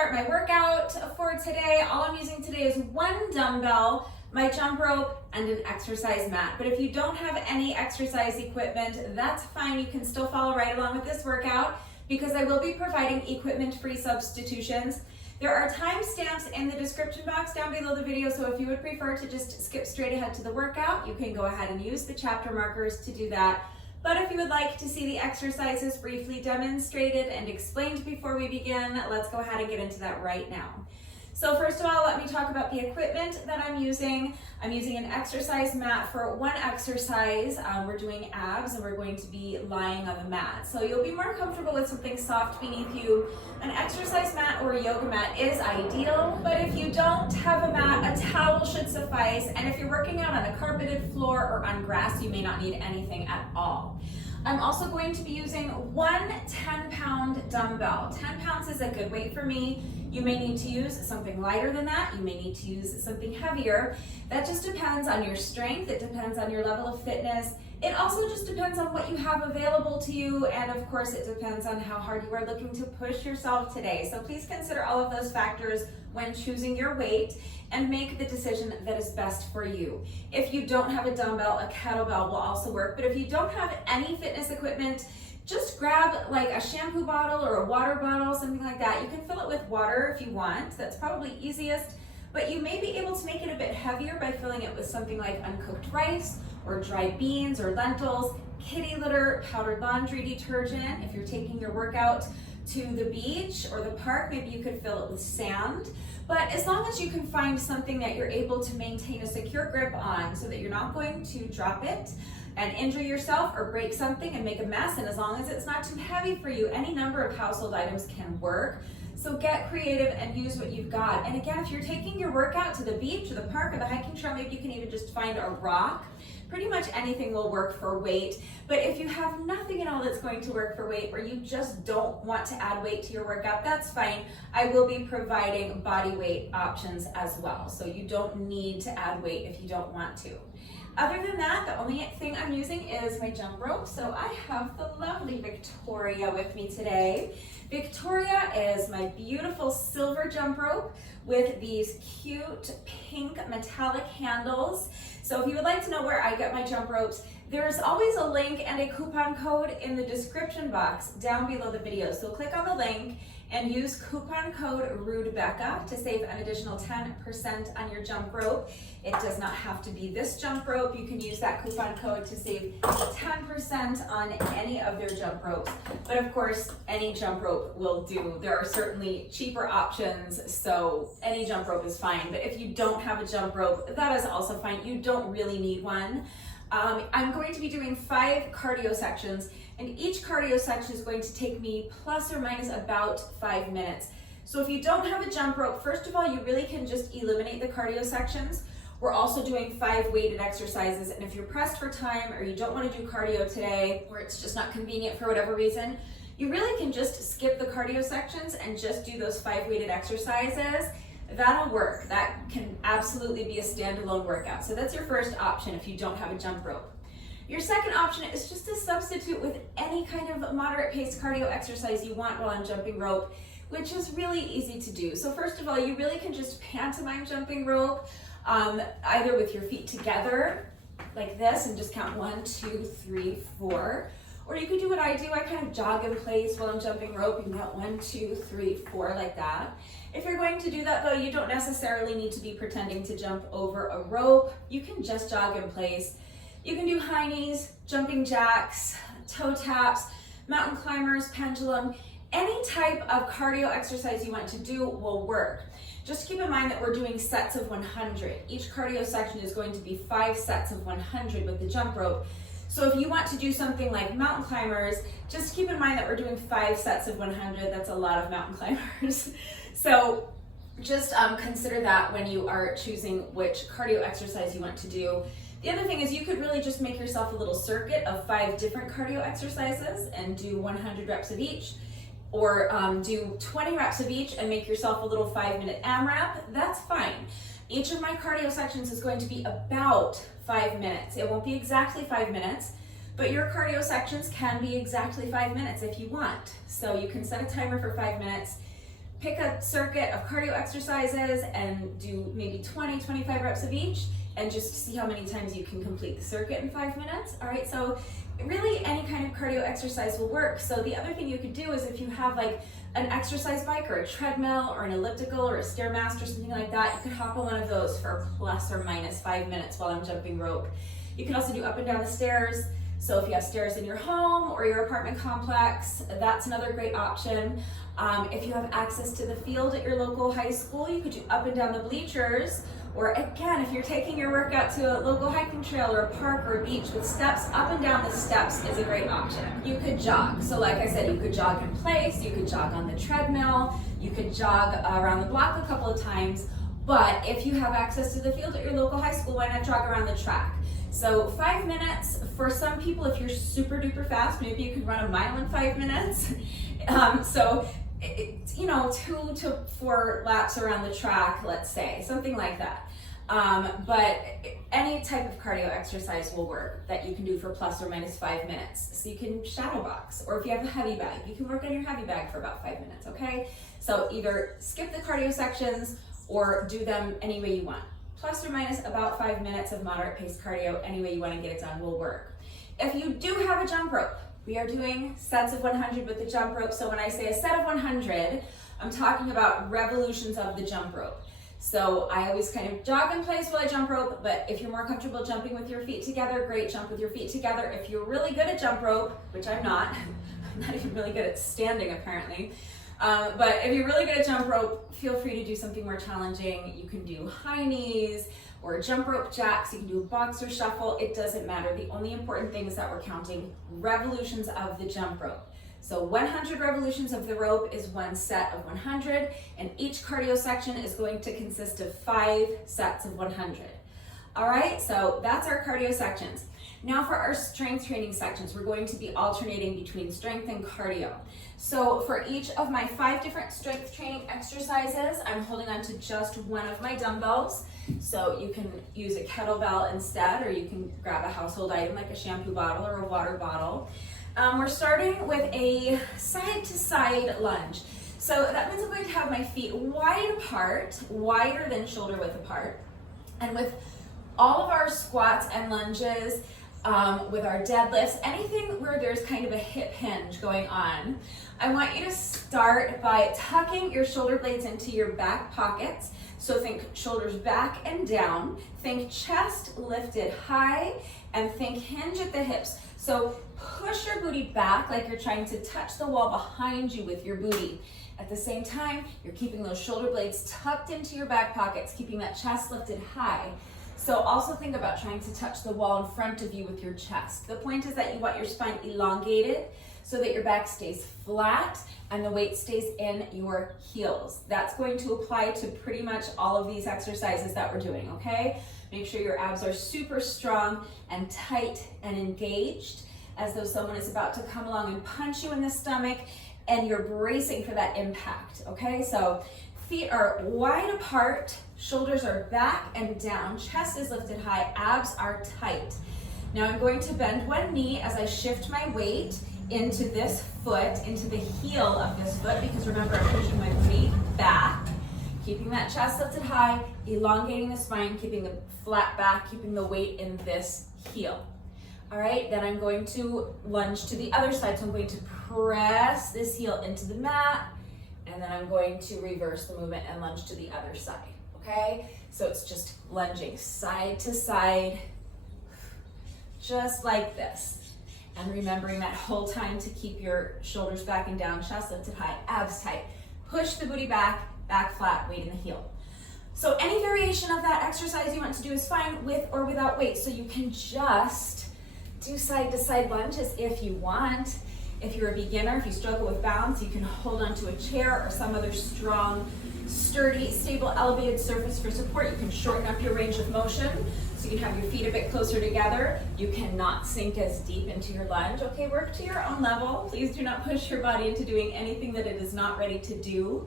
start my workout for today. All I'm using today is one dumbbell, my jump rope, and an exercise mat. But if you don't have any exercise equipment, that's fine. You can still follow right along with this workout because I will be providing equipment-free substitutions. There are timestamps in the description box down below the video, so if you would prefer to just skip straight ahead to the workout, you can go ahead and use the chapter markers to do that. But if you would like to see the exercises briefly demonstrated and explained before we begin, let's go ahead and get into that right now. So first of all, let me talk about the equipment that I'm using. I'm using an exercise mat for one exercise. We're doing abs and we're going to be lying on the mat. So you'll be more comfortable with something soft beneath you. An exercise mat or a yoga mat is ideal, but if you don't have a mat, a towel should suffice. And if you're working out on a carpeted floor or on grass, you may not need anything at all. I'm also going to be using one 10-pound dumbbell. 10 pounds is a good weight for me. You may need to use something lighter than that. You may need to use something heavier. That just depends on your strength. It depends on your level of fitness. It also just depends on what you have available to you. And of course, it depends on how hard you are looking to push yourself today. So please consider all of those factors when choosing your weight and make the decision that is best for you. If you don't have a dumbbell, a kettlebell will also work. But if you don't have any fitness equipment, just grab like a shampoo bottle or a water bottle, something like that. You can fill it with water if you want. That's probably easiest. But you may be able to make it a bit heavier by filling it with something like uncooked rice or dried beans or lentils, kitty litter, powdered laundry detergent. If you're taking your workout to the beach or the park, maybe you could fill it with sand. But as long as you can find something that you're able to maintain a secure grip on so that you're not going to drop it and injure yourself or break something and make a mess, and as long as it's not too heavy for you, any number of household items can work. So get creative and use what you've got. And again, if you're taking your workout to the beach or the park or the hiking trail, maybe you can even just find a rock. Pretty much anything will work for weight. But if you have nothing at all that's going to work for weight, or you just don't want to add weight to your workout, that's fine. I will be providing body weight options as well. So you don't need to add weight if you don't want to. Other than that, the only thing I'm using is my jump rope. So I have the lovely Victoria with me today. Victoria is my beautiful silver jump rope with these cute pink metallic handles. So if you would like to know where I get my jump ropes, there's always a link and a coupon code in the description box down below the video. So click on the link and use coupon code RUDEBECCA to save an additional 10% on your jump rope. It does not have to be this jump rope. You can use that coupon code to save 10% on any of their jump ropes. But of course, any jump rope will do. There are certainly cheaper options, so any jump rope is fine. But if you don't have a jump rope, that is also fine. You don't really need one. I'm going to be doing 5 cardio sections, and each cardio section is going to take me plus or minus about 5 minutes. So if you don't have a jump rope, first of all, you really can just eliminate the cardio sections. We're also doing 5 weighted exercises, and if you're pressed for time or you don't want to do cardio today, or it's just not convenient for whatever reason, you really can just skip the cardio sections and just do those 5 weighted exercises. That'll work. That can absolutely be a standalone workout. So that's your first option if you don't have a jump rope. Your second option is just to substitute with any kind of moderate paced cardio exercise you want while on jumping rope, which is really easy to do. So first of all, you really can just pantomime jumping rope, either with your feet together like this and just count 1, 2, 3, 4. Or you could do what I do. I kind of jog in place while I'm jumping rope. You can count 1, 2, 3, 4 like that. If you're going to do that though, you don't necessarily need to be pretending to jump over a rope. You can just jog in place. You can do high knees, jumping jacks, toe taps, mountain climbers, pendulum. Any type of cardio exercise you want to do will work. Just keep in mind that we're doing sets of 100. Each cardio section is going to be 5 sets of 100 with the jump rope. So if you want to do something like mountain climbers, just keep in mind that we're doing 5 sets of 100. That's a lot of mountain climbers. So just consider that when you are choosing which cardio exercise you want to do. The other thing is you could really just make yourself a little circuit of 5 different cardio exercises and do 100 reps of each, or do 20 reps of each and make yourself a little 5-minute AMRAP. That's fine. Each of my cardio sections is going to be about 5 minutes. It won't be exactly 5 minutes, but your cardio sections can be exactly 5 minutes if you want. So you can set a timer for 5 minutes. pick a circuit of cardio exercises and do maybe 20, 25 reps of each, and just see how many times you can complete the circuit in 5 minutes. All right, so really any kind of cardio exercise will work. So the other thing you could do is if you have like an exercise bike or a treadmill or an elliptical or a Stairmaster or something like that, you could hop on one of those for plus or minus 5 minutes while I'm jumping rope. You can also do up and down the stairs. So if you have stairs in your home or your apartment complex, that's another great option. If you have access to the field at your local high school, you could do up and down the bleachers. Or again, if you're taking your workout to a local hiking trail or a park or a beach with steps, up and down the steps is a great option. You could jog. So like I said, you could jog in place, you could jog on the treadmill, you could jog around the block a couple of times. But if you have access to the field at your local high school, why not jog around the track? So 5 minutes, for some people, if you're super duper fast, maybe you could run a mile in 5 minutes. You know, 2 to 4 laps around the track, let's say, something like that. But any type of cardio exercise will work that you can do for plus or minus 5 minutes. So you can shadow box, or if you have a heavy bag, you can work on your heavy bag for about 5 minutes, okay? So either skip the cardio sections or do them any way you want. Plus or minus about 5 minutes of moderate paced cardio, any way you want to get it done will work. If you do have a jump rope, we are doing sets of 100 with the jump rope. So when I say a set of 100, I'm talking about revolutions of the jump rope. So I always kind of jog in place while I jump rope, but if you're more comfortable jumping with your feet together, great, jump with your feet together. If you're really good at jump rope, which I'm not, I'm not even really good at standing apparently, but if you're really good at jump rope, feel free to do something more challenging. You can do high knees or jump rope jacks, you can do a boxer shuffle, it doesn't matter. The only important thing is that we're counting revolutions of the jump rope. So 100 revolutions of the rope is one set of 100, and each cardio section is going to consist of 5 sets of 100. All right, so that's our cardio sections. Now for our strength training sections, we're going to be alternating between strength and cardio. So for each of my 5 different strength training exercises, I'm holding on to just one of my dumbbells. So you can use a kettlebell instead, or you can grab a household item like a shampoo bottle or a water bottle. We're starting with a side-to-side lunge. So that means I'm going to have my feet wide apart, wider than shoulder width apart. And with all of our squats and lunges, with our deadlifts, anything where there's kind of a hip hinge going on, I want you to start by tucking your shoulder blades into your back pockets. So think shoulders back and down, think chest lifted high, and think hinge at the hips. So push your booty back like you're trying to touch the wall behind you with your booty. At the same time, you're keeping those shoulder blades tucked into your back pockets, keeping that chest lifted high. So also think about trying to touch the wall in front of you with your chest. The point is that you want your spine elongated so that your back stays flat and the weight stays in your heels. That's going to apply to pretty much all of these exercises that we're doing, okay? Make sure your abs are super strong and tight and engaged, as though someone is about to come along and punch you in the stomach, and you're bracing for that impact, okay? So feet are wide apart, shoulders are back and down, chest is lifted high, abs are tight. Now I'm going to bend one knee as I shift my weight into this foot, into the heel of this foot, because remember, I'm pushing my feet back, keeping that chest lifted high, elongating the spine, keeping the flat back, keeping the weight in this heel. All right, then I'm going to lunge to the other side. So I'm going to press this heel into the mat, and then I'm going to reverse the movement and lunge to the other side, okay? So it's just lunging side to side, just like this. And remembering that whole time to keep your shoulders back and down, chest lifted high, abs tight. Push the booty back, back flat, weight in the heel. So any variation of that exercise you want to do is fine, with or without weight. So you can just do side to side lunges if you want. If you're a beginner, if you struggle with balance, you can hold onto a chair or some other strong, sturdy, stable, elevated surface for support. You can shorten up your range of motion so you can have your feet a bit closer together. You cannot sink as deep into your lunge. Okay, work to your own level. Please do not push your body into doing anything that it is not ready to do.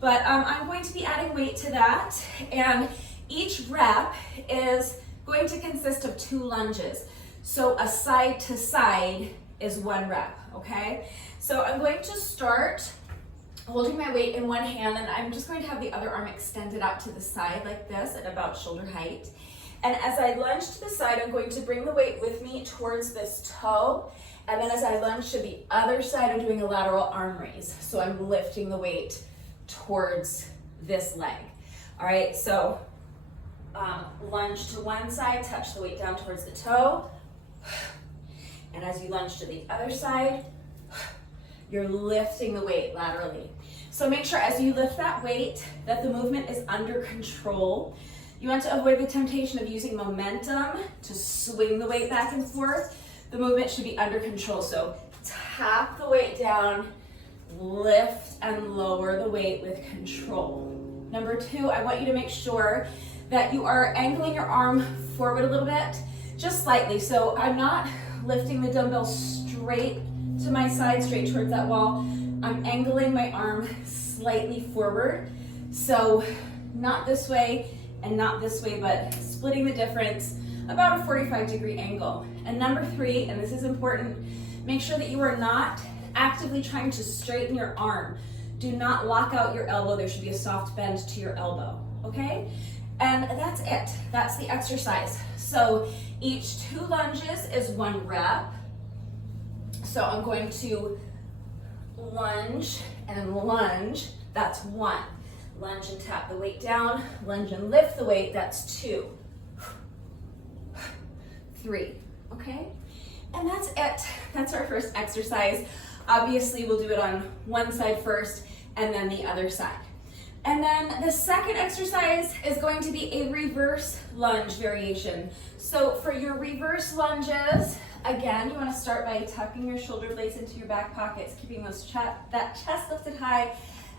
But I'm going to be adding weight to that, and each rep is going to consist of 2 lunges. So a side to side is 1 rep, okay? So I'm going to start holding my weight in one hand, and I'm just going to have the other arm extended out to the side like this at about shoulder height. And as I lunge to the side, I'm going to bring the weight with me towards this toe. And then as I lunge to the other side, I'm doing a lateral arm raise. So I'm lifting the weight towards this leg. All right, so lunge to one side, touch the weight down towards the toe. And as you lunge to the other side, you're lifting the weight laterally. So make sure as you lift that weight that the movement is under control. You want to avoid the temptation of using momentum to swing the weight back and forth. The movement should be under control. So tap the weight down, lift and lower the weight with control. Number two, I want you to make sure that you are angling your arm forward a little bit, just slightly. So I'm not lifting the dumbbell straight to my side, straight towards that wall. I'm angling my arm slightly forward. So not this way and not this way, but splitting the difference, about a 45-degree angle. And number three, and this is important, make sure that you are not actively trying to straighten your arm. Do not lock out your elbow. There should be a soft bend to your elbow, okay? And that's it. That's the exercise. So each 2 lunges is 1 rep. So I'm going to lunge and lunge, that's 1. Lunge and tap the weight down, lunge and lift the weight, that's 2. 3, okay? And that's it. That's our first exercise. Obviously, we'll do it on one side first and then the other side. And then the second exercise is going to be a reverse lunge variation. So for your reverse lunges, again, you want to start by tucking your shoulder blades into your back pockets, keeping that chest lifted high.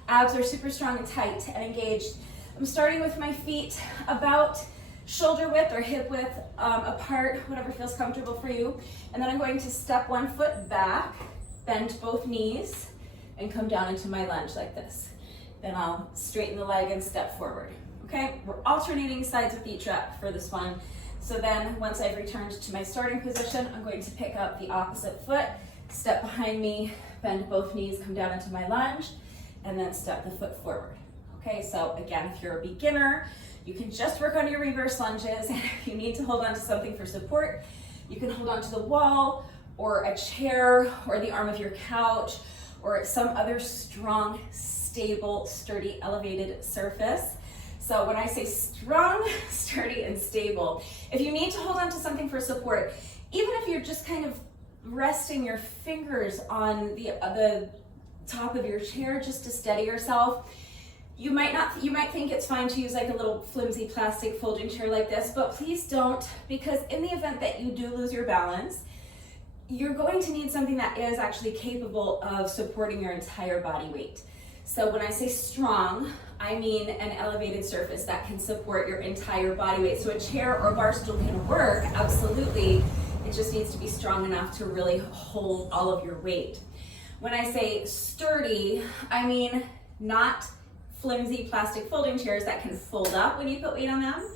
Abs are super strong and tight and engaged. I'm starting with my feet about shoulder width or hip width apart, whatever feels comfortable for you. And then I'm going to step 1 foot back, bend both knees, and come down into my lunge like this. Then I'll straighten the leg and step forward. Okay, we're alternating sides with each rep for this one. So then once I've returned to my starting position, I'm going to pick up the opposite foot, step behind me, bend both knees, come down into my lunge, and then step the foot forward. Okay, so again, if you're a beginner, you can just work on your reverse lunges. And if you need to hold on to something for support, you can hold on to the wall or a chair or the arm of your couch or some other strong, stable, sturdy, elevated surface. So when I say strong, sturdy, and stable, if you need to hold on to something for support, even if you're just kind of resting your fingers on the top of your chair just to steady yourself, you might think it's fine to use like a little flimsy plastic folding chair like this, but please don't, because in the event that you do lose your balance, you're going to need something that is actually capable of supporting your entire body weight. So when I say strong, I mean an elevated surface that can support your entire body weight. So a chair or a bar stool can work, absolutely. It just needs to be strong enough to really hold all of your weight. When I say sturdy, I mean not flimsy plastic folding chairs that can fold up when you put weight on them.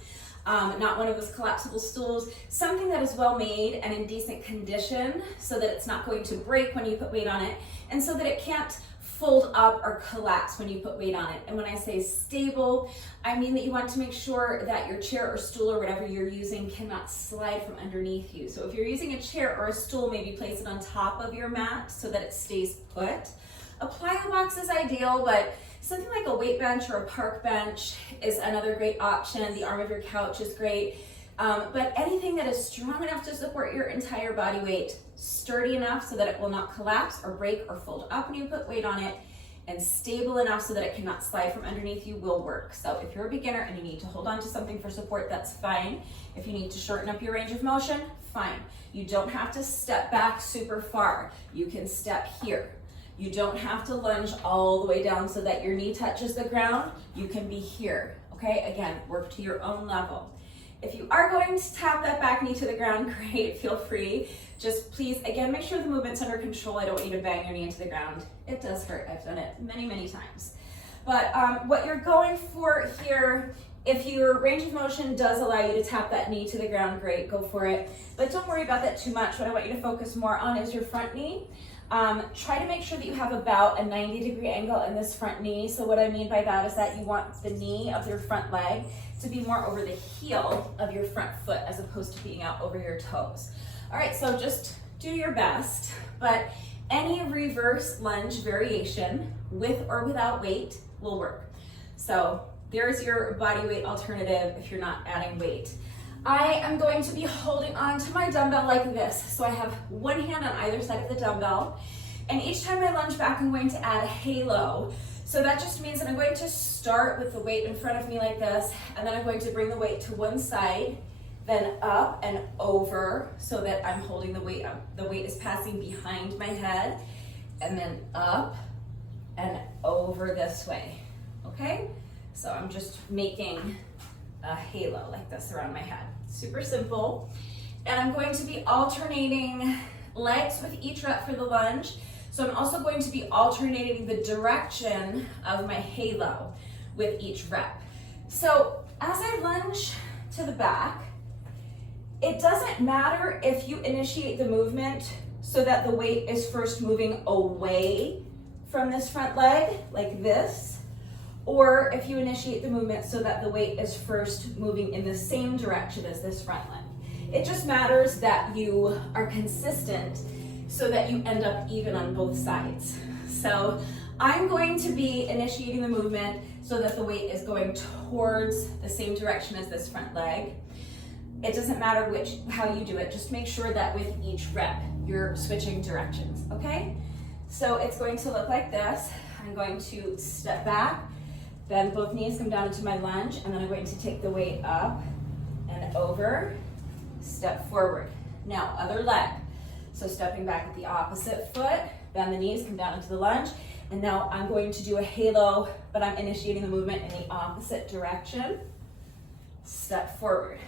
Not one of those collapsible stools, something that is well made and in decent condition so that it's not going to break when you put weight on it, and so that it can't fold up or collapse when you put weight on it. And when I say stable, I mean that you want to make sure that your chair or stool or whatever you're using cannot slide from underneath you. So if you're using a chair or a stool, maybe place it on top of your mat so that it stays put. A plyo box is ideal, but something like a weight bench or a park bench is another great option. The arm of your couch is great. But anything that is strong enough to support your entire body weight, sturdy enough so that it will not collapse or break or fold up when you put weight on it, and stable enough so that it cannot slide from underneath you will work. So if you're a beginner and you need to hold on to something for support, that's fine. If you need to shorten up your range of motion, fine. You don't have to step back super far. You can step here. You don't have to lunge all the way down so that your knee touches the ground. You can be here, okay? Again, work to your own level. If you are going to tap that back knee to the ground, great, feel free. Just please, again, make sure the movement's under control. I don't want you to bang your knee into the ground. It does hurt, I've done it many, many times. But what you're going for here, if your range of motion does allow you to tap that knee to the ground, great, go for it. But don't worry about that too much. What I want you to focus more on is your front knee. Try to make sure that you have about a 90-degree angle in this front knee. So what I mean by that is that you want the knee of your front leg to be more over the heel of your front foot as opposed to being out over your toes. All right, so just do your best, but any reverse lunge variation with or without weight will work. So there's your body weight alternative if you're not adding weight. I am going to be holding on to my dumbbell like this. So I have one hand on either side of the dumbbell, and each time I lunge back, I'm going to add a halo. So that just means that I'm going to start with the weight in front of me like this, and then I'm going to bring the weight to one side, then up and over so that I'm holding the weight up. The weight is passing behind my head, and then up and over this way, okay? So I'm just making a halo like this around my head. Super simple. And I'm going to be alternating legs with each rep for the lunge. So I'm also going to be alternating the direction of my halo with each rep. So as I lunge to the back, it doesn't matter if you initiate the movement so that the weight is first moving away from this front leg, like this, or if you initiate the movement so that the weight is first moving in the same direction as this front leg. It just matters that you are consistent so that you end up even on both sides. So I'm going to be initiating the movement so that the weight is going towards the same direction as this front leg. It doesn't matter how you do it, just make sure that with each rep, you're switching directions, okay? So it's going to look like this. I'm going to step back, then both knees come down into my lunge, and then I'm going to take the weight up and over, step forward. Now, other leg. So stepping back at the opposite foot, bend the knees, come down into the lunge, and now I'm going to do a halo, but I'm initiating the movement in the opposite direction. Step forward,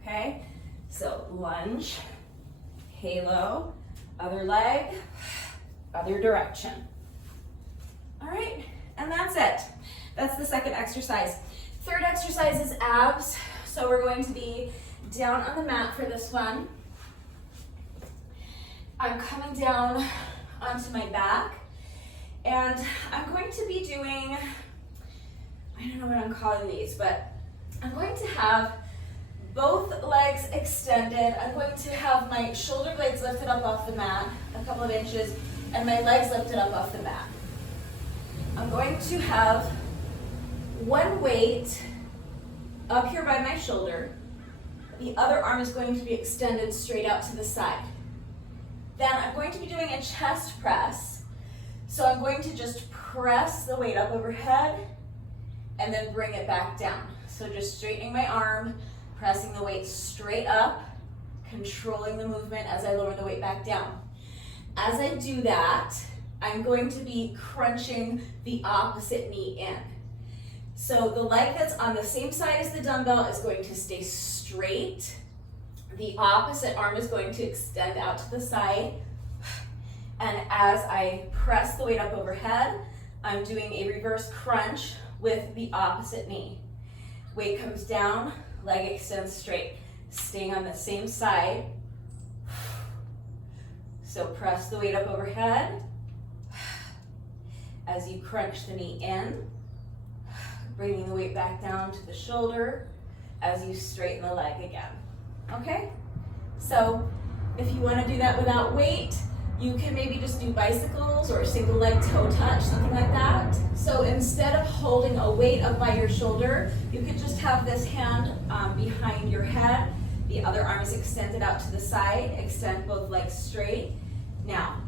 okay? So lunge, halo, other leg, other direction. All right, and that's it. That's the second exercise. Third exercise is abs. So we're going to be down on the mat for this one. I'm coming down onto my back, and I'm going to be doing, I don't know what I'm calling these, but I'm going to have both legs extended. I'm going to have my shoulder blades lifted up off the mat a couple of inches, and my legs lifted up off the mat. I'm going to have one weight up here by my shoulder. The other arm is going to be extended straight out to the side. Then I'm going to be doing a chest press. So I'm going to just press the weight up overhead and then bring it back down. So just straightening my arm, pressing the weight straight up, controlling the movement as I lower the weight back down. As I do that, I'm going to be crunching the opposite knee in. So the leg that's on the same side as the dumbbell is going to stay straight. The opposite arm is going to extend out to the side. And as I press the weight up overhead, I'm doing a reverse crunch with the opposite knee. Weight comes down, leg extends straight, staying on the same side. So press the weight up overhead. As you crunch the knee in, bringing the weight back down to the shoulder as you straighten the leg again. Okay? So if you want to do that without weight, you can maybe just do bicycles or single leg toe touch, something like that. So instead of holding a weight up by your shoulder, you could just have this hand behind your head. The other arm is extended out to the side. Extend both legs straight. Now,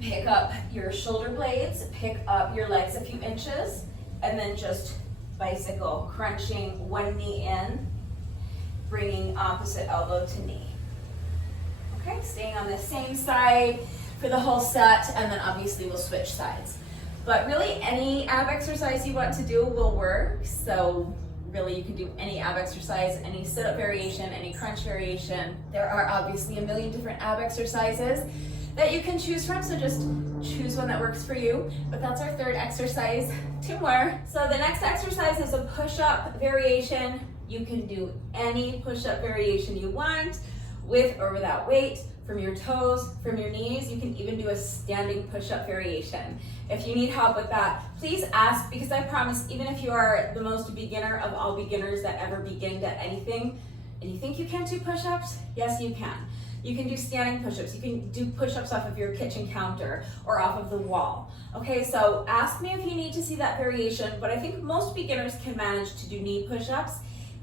pick up your shoulder blades, pick up your legs a few inches, and then just bicycle, crunching one knee in, bringing opposite elbow to knee. Okay, staying on the same side for the whole set, and then obviously we'll switch sides. But really any ab exercise you want to do will work. So really you can do any ab exercise, any sit-up variation, any crunch variation. There are obviously a million different ab exercises that you can choose from, so just choose one that works for you. But that's our third exercise. Two more. So the next exercise is a push-up variation. You can do any push-up variation you want, with or without weight. from your toes, from your knees. You can even do a standing push-up variation. If you need help with that, please ask, because I promise, even if you are the most beginner of all beginners that ever beginned at anything, and you think you can't do push-ups, yes you can. You can do standing push-ups. You can do push-ups off of your kitchen counter or off of the wall. Okay, so ask me if you need to see that variation, but I think most beginners can manage to do knee push-ups.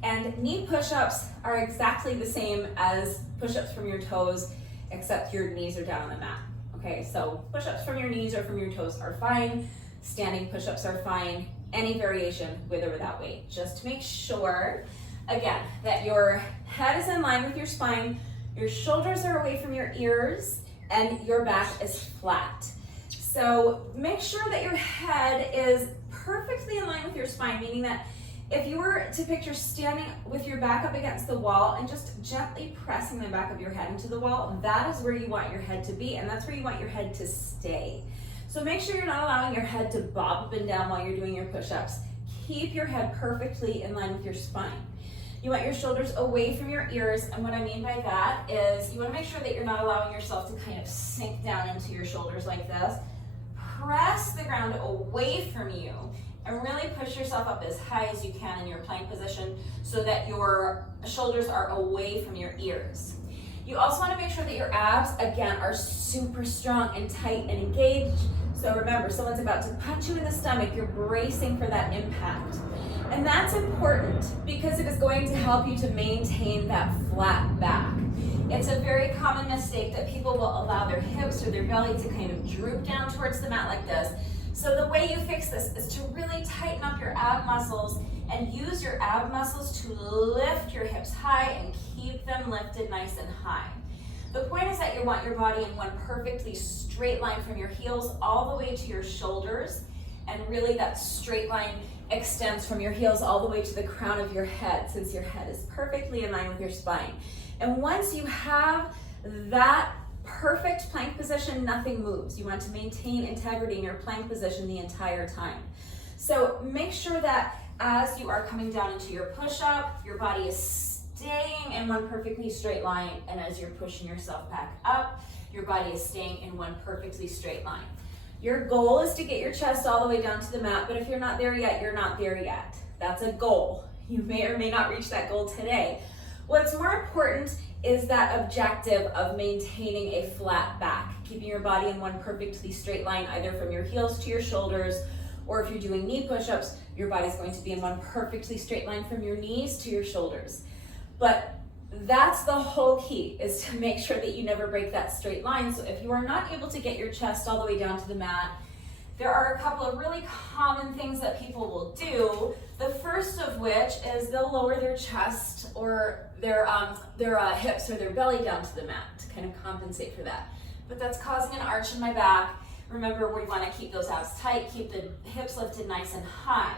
And knee push-ups are exactly the same as push-ups from your toes, except your knees are down on the mat. Okay, so push-ups from your knees or from your toes are fine. Standing push-ups are fine. Any variation with or without weight. Just make sure, again, that your head is in line with your spine, your shoulders are away from your ears, and your back is flat. So make sure that your head is perfectly in line with your spine, meaning that if you were to picture standing with your back up against the wall and just gently pressing the back of your head into the wall, that is where you want your head to be, and that's where you want your head to stay. So make sure you're not allowing your head to bob up and down while you're doing your push-ups. Keep your head perfectly in line with your spine. You want your shoulders away from your ears, and what I mean by that is you want to make sure that you're not allowing yourself to kind of sink down into your shoulders like this. Press the ground away from you and really push yourself up as high as you can in your plank position so that your shoulders are away from your ears. You also want to make sure that your abs, again, are super strong and tight and engaged. So remember, someone's about to punch you in the stomach, you're bracing for that impact. And that's important because it is going to help you to maintain that flat back. It's a very common mistake that people will allow their hips or their belly to kind of droop down towards the mat like this. So the way you fix this is to really tighten up your ab muscles and use your ab muscles to lift your hips high and keep them lifted nice and high. The point is that you want your body in one perfectly straight line from your heels all the way to your shoulders, and really that straight line extends from your heels all the way to the crown of your head, since your head is perfectly in line with your spine. And once you have that perfect plank position, nothing moves. You want to maintain integrity in your plank position the entire time. So make sure that as you are coming down into your push-up, your body is staying in one perfectly straight line, and as you're pushing yourself back up, your body is staying in one perfectly straight line. Your goal is to get your chest all the way down to the mat, but if you're not there yet, you're not there yet. That's a goal. You may or may not reach that goal today. What's more important is that objective of maintaining a flat back, keeping your body in one perfectly straight line, either from your heels to your shoulders, or if you're doing knee push-ups, your body's going to be in one perfectly straight line from your knees to your shoulders. But that's the whole key, is to make sure that you never break that straight line. So if you are not able to get your chest all the way down to the mat, there are a couple of really common things that people will do. The first of which is they'll lower their chest or their hips or their belly down to the mat to kind of compensate for that. But that's causing an arch in my back. Remember, we want to keep those abs tight, keep the hips lifted nice and high.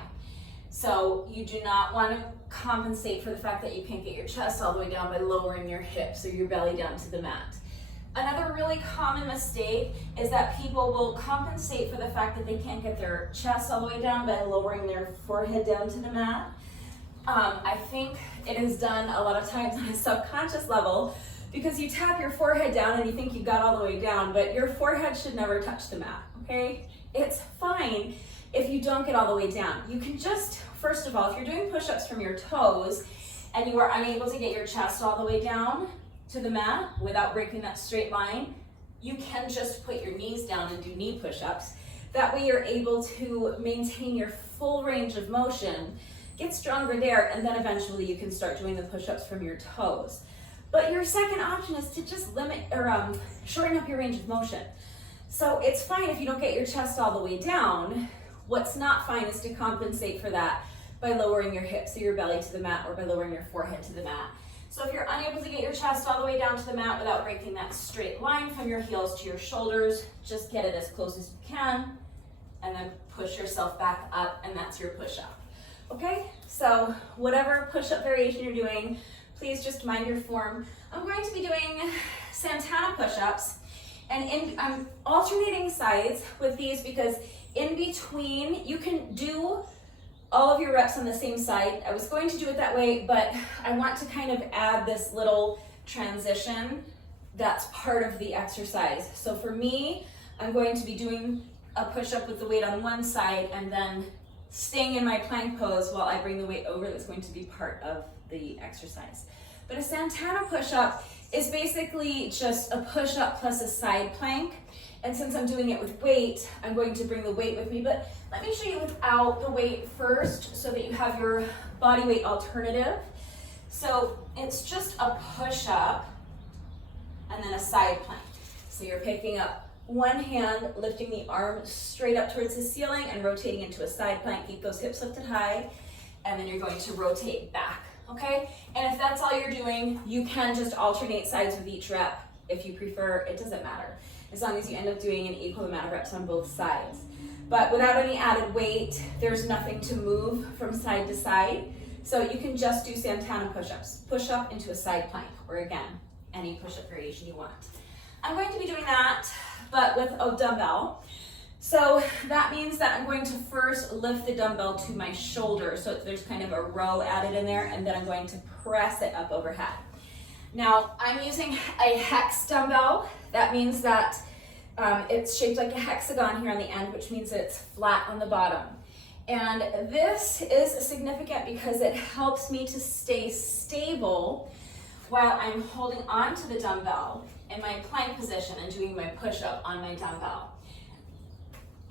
So you do not want to compensate for the fact that you can't get your chest all the way down by lowering your hips or your belly down to the mat. Another really common mistake is that people will compensate for the fact that they can't get their chest all the way down by lowering their forehead down to the mat. I think it is done a lot of times on a subconscious level because you tap your forehead down and you think you got all the way down, but your forehead should never touch the mat, okay? It's fine if you don't get all the way down. You can just, first of all, if you're doing push-ups from your toes and you are unable to get your chest all the way down to the mat without breaking that straight line, you can just put your knees down and do knee push-ups. That way you're able to maintain your full range of motion, get stronger there, and then eventually you can start doing the push-ups from your toes. But your second option is to just limit or shorten up your range of motion. So it's fine if you don't get your chest all the way down. What's not fine is to compensate for that by lowering your hips or your belly to the mat, or by lowering your forehead to the mat. So if you're unable to get your chest all the way down to the mat without breaking that straight line from your heels to your shoulders, just get it as close as you can, and then push yourself back up, and that's your push-up. Okay, so whatever push-up variation you're doing, please just mind your form. I'm going to be doing Santana push-ups, and I'm alternating sides with these because in between, you can do all of your reps on the same side. I was going to do it that way, but I want to kind of add this little transition that's part of the exercise. So for me, I'm going to be doing a push-up with the weight on one side and then staying in my plank pose while I bring the weight over. That's going to be part of the exercise. But a Santana push-up is basically just a push-up plus a side plank. And since I'm doing it with weight, I'm going to bring the weight with me. But let me show you without the weight first so that you have your body weight alternative. So it's just a push-up and then a side plank. So you're picking up one hand, lifting the arm straight up towards the ceiling and rotating into a side plank. Keep those hips lifted high, and then you're going to rotate back, okay? And if that's all you're doing, you can just alternate sides with each rep. If you prefer, it doesn't matter, as long as you end up doing an equal amount of reps on both sides. But without any added weight, there's nothing to move from side to side. So you can just do Santana push-ups. Push up into a side plank, or again, any push-up variation you want. I'm going to be doing that, but with a dumbbell. So that means that I'm going to first lift the dumbbell to my shoulder. So there's kind of a row added in there, and then I'm going to press it up overhead. Now I'm using a hex dumbbell. That means that it's shaped like a hexagon here on the end, which means it's flat on the bottom. And this is significant because it helps me to stay stable while I'm holding on to the dumbbell in my plank position and doing my push-up on my dumbbell.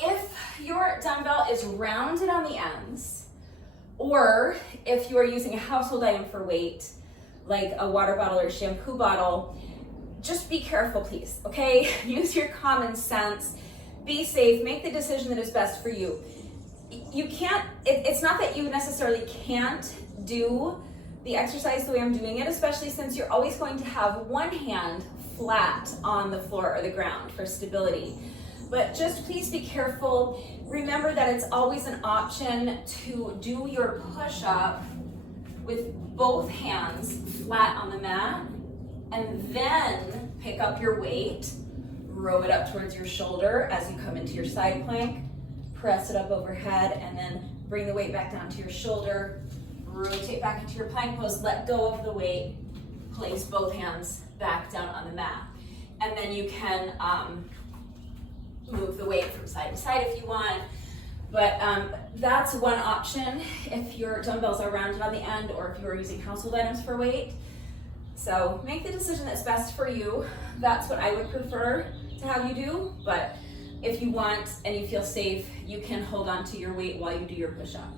If your dumbbell is rounded on the ends, or if you are using a household item for weight, like a water bottle or shampoo bottle, just be careful, please, okay? Use your common sense, be safe, make the decision that is best for you. You can't, it's not that you necessarily can't do the exercise the way I'm doing it, especially since you're always going to have one hand flat on the floor or the ground for stability. But just please be careful. Remember that it's always an option to do your push-up with both hands flat on the mat, and then pick up your weight, row it up towards your shoulder as you come into your side plank, press it up overhead, and then bring the weight back down to your shoulder, rotate back into your plank pose, let go of the weight, place both hands back down on the mat. And then you can move the weight from side to side if you want. But that's one option if your dumbbells are rounded on the end or if you are using household items for weight. So make the decision that's best for you. That's what I would prefer to have you do. But if you want and you feel safe, you can hold on to your weight while you do your push-up.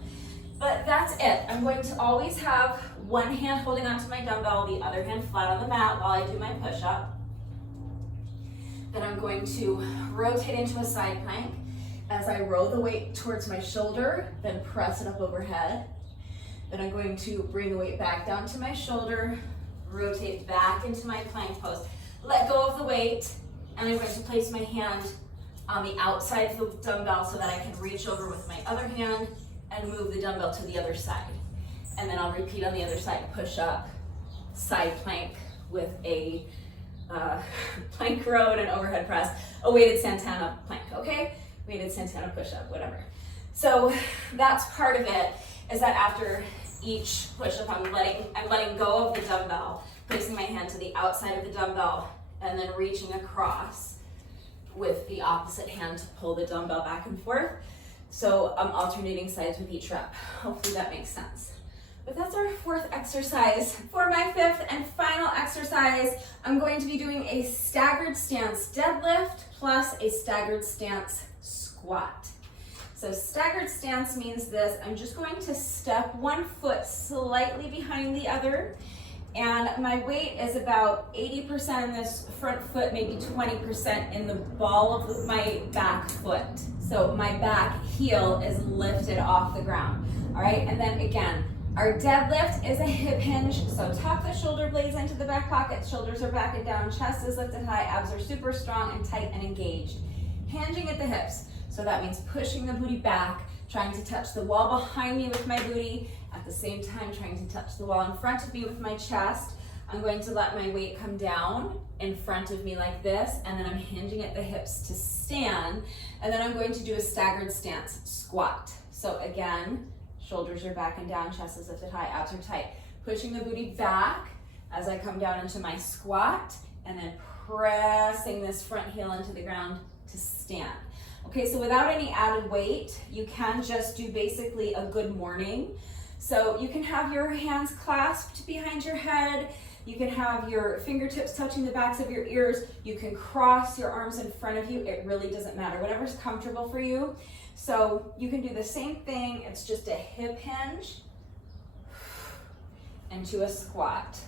But that's it. I'm going to always have one hand holding onto my dumbbell, the other hand flat on the mat while I do my push-up. Then I'm going to rotate into a side plank as I row the weight towards my shoulder, then press it up overhead. Then I'm going to bring the weight back down to my shoulder, rotate back into my plank pose. Let go of the weight, and I'm going to place my hand on the outside of the dumbbell so that I can reach over with my other hand and move the dumbbell to the other side. And then I'll repeat on the other side, push up, side plank with a plank row and an overhead press, a weighted Santana plank, okay? Weighted Santana push-up, whatever. So that's part of it, is that after each push-up, I'm letting go of the dumbbell, placing my hand to the outside of the dumbbell, and then reaching across with the opposite hand to pull the dumbbell back and forth. So I'm alternating sides with each rep. Hopefully that makes sense. But that's our fourth exercise. For my fifth and final exercise, I'm going to be doing a staggered stance deadlift plus a staggered stance squat. So staggered stance means this. I'm just going to step one foot slightly behind the other, and my weight is about 80% in this front foot, maybe 20% in the ball of my back foot. So my back heel is lifted off the ground. All right, and then again, our deadlift is a hip hinge. So tuck the shoulder blades into the back pocket, shoulders are back and down, chest is lifted high, abs are super strong and tight and engaged. Hinging at the hips. So that means pushing the booty back, trying to touch the wall behind me with my booty, at the same time trying to touch the wall in front of me with my chest. I'm going to let my weight come down in front of me like this, and then I'm hinging at the hips to stand, and then I'm going to do a staggered stance squat. So again, shoulders are back and down, chest is lifted high, abs are tight. Pushing the booty back as I come down into my squat, and then pressing this front heel into the ground to stand. Okay, so without any added weight, you can just do basically a good morning. So you can have your hands clasped behind your head. You can have your fingertips touching the backs of your ears. You can cross your arms in front of you. It really doesn't matter, whatever's comfortable for you. So you can do the same thing. It's just a hip hinge into a squat.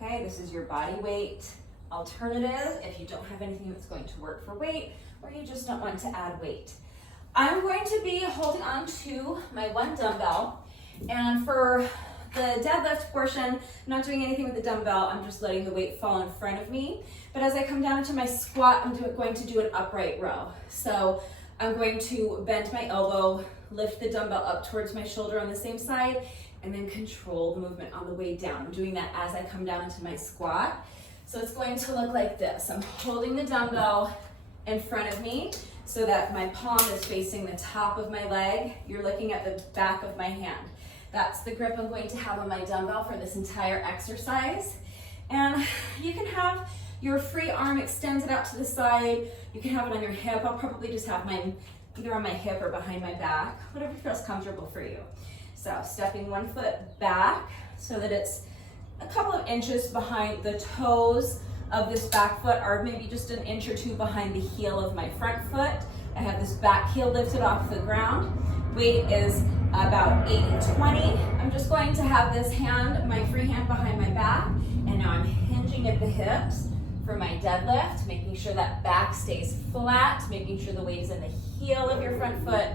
Okay, this is your body weight alternative if you don't have anything that's going to work for weight, or you just don't want to add weight. I'm going to be holding on to my one dumbbell, and for the deadlift portion, I'm not doing anything with the dumbbell, I'm just letting the weight fall in front of me. But as I come down into my squat, I'm going to do an upright row. So I'm going to bend my elbow, lift the dumbbell up towards my shoulder on the same side, and then control the movement on the way down. I'm doing that as I come down into my squat. So it's going to look like this. I'm holding the dumbbell in front of me so that my palm is facing the top of my leg. You're looking at the back of my hand. That's the grip I'm going to have on my dumbbell for this entire exercise. And you can have your free arm extended out to the side. You can have it on your hip. I'll probably just have mine either on my hip or behind my back, whatever feels comfortable for you. So stepping one foot back so that it's a couple of inches behind the toes of this back foot, or maybe just an inch or two behind the heel of my front foot. I have this back heel lifted off the ground. Weight is about 8 and 20. I'm just going to have this hand, my free hand behind my back, and now I'm hinging at the hips for my deadlift, making sure that back stays flat, making sure the weight is in the heel of your front foot,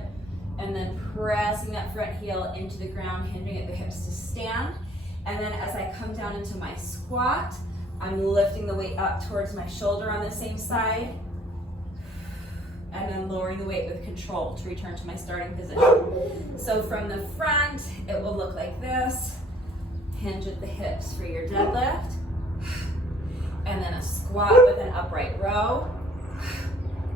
and then pressing that front heel into the ground, hinging at the hips to stand. And then as I come down into my squat, I'm lifting the weight up towards my shoulder on the same side, and then lowering the weight with control to return to my starting position. So from the front, it will look like this. Hinge at the hips for your deadlift, and then a squat with an upright row.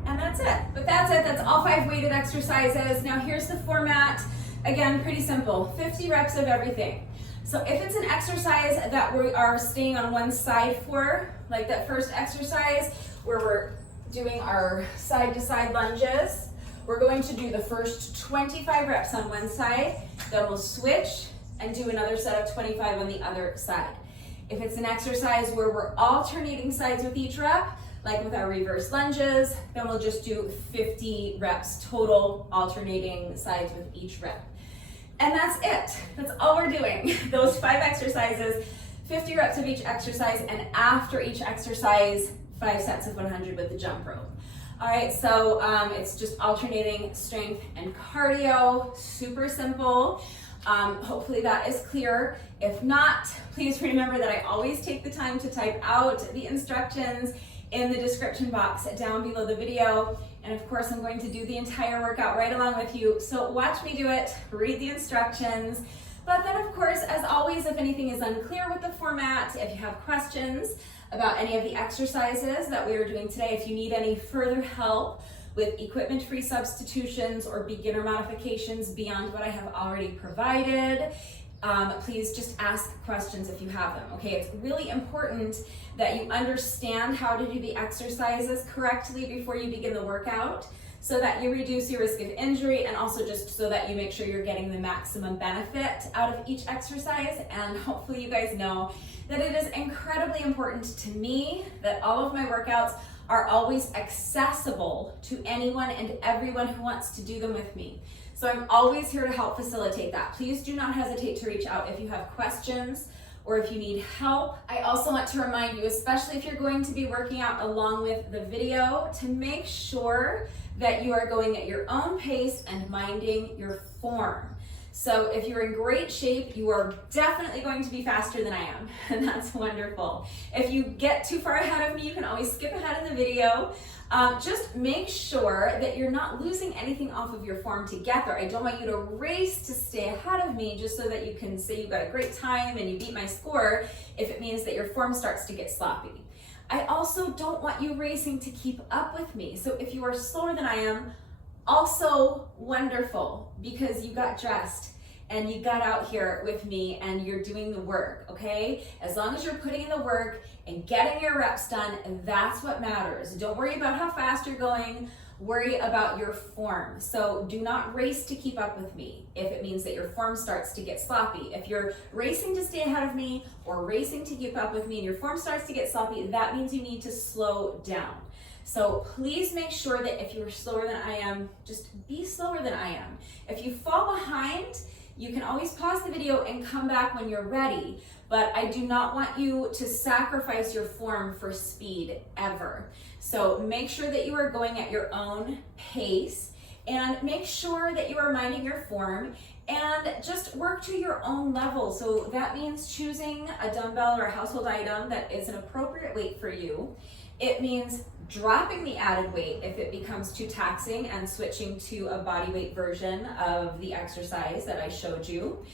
And that's it. But that's it. That's all 5 weighted exercises. Now here's the format. Again, pretty simple. 50 reps of everything. So if it's an exercise that we are staying on one side for, like that first exercise where we're doing our side-to-side lunges, we're going to do the first 25 reps on one side, then we'll switch and do another set of 25 on the other side. If it's an exercise where we're alternating sides with each rep, like with our reverse lunges, then we'll just do 50 reps total, alternating sides with each rep. And that's it. That's all we're doing. Those 5 exercises, 50 reps of each exercise, and after each exercise, 5 sets of 100 with the jump rope. All right, so it's just alternating strength and cardio, super simple. Hopefully that is clear. If not, please remember that I always take the time to type out the instructions in the description box down below the video. And of course, I'm going to do the entire workout right along with you. So watch me do it, read the instructions. But then of course, as always, if anything is unclear with the format, if you have questions about any of the exercises that we are doing today, if you need any further help with equipment-free substitutions or beginner modifications beyond what I have already provided, please just ask questions if you have them, okay? It's really important that you understand how to do the exercises correctly before you begin the workout so that you reduce your risk of injury, and also just so that you make sure you're getting the maximum benefit out of each exercise. And hopefully you guys know that it is incredibly important to me that all of my workouts are always accessible to anyone and everyone who wants to do them with me. So I'm always here to help facilitate that. Please do not hesitate to reach out if you have questions or if you need help. I also want to remind you, especially if you're going to be working out along with the video, to make sure that you are going at your own pace and minding your form. So if you're in great shape, you are definitely going to be faster than I am, and that's wonderful. If you get too far ahead of me, you can always skip ahead in the video. Just make sure that you're not losing anything off of your form to get there. I don't want you to race to stay ahead of me just so that you can say you got a great time and you beat my score if it means that your form starts to get sloppy. I also don't want you racing to keep up with me. So if you are slower than I am, also wonderful, because you got dressed and you got out here with me and you're doing the work, okay? As long as you're putting in the work and getting your reps done, that's what matters. Don't worry about how fast you're going, worry about your form. So do not race to keep up with me if it means that your form starts to get sloppy. If you're racing to stay ahead of me or racing to keep up with me and your form starts to get sloppy, that means you need to slow down. So please make sure that if you're slower than I am, just be slower than I am. If you fall behind, you can always pause the video and come back when you're ready, but I do not want you to sacrifice your form for speed ever. So make sure that you are going at your own pace and make sure that you are minding your form and just work to your own level. So that means choosing a dumbbell or a household item that is an appropriate weight for you. It means dropping the added weight if it becomes too taxing and switching to a body weight version of the exercise that I showed you.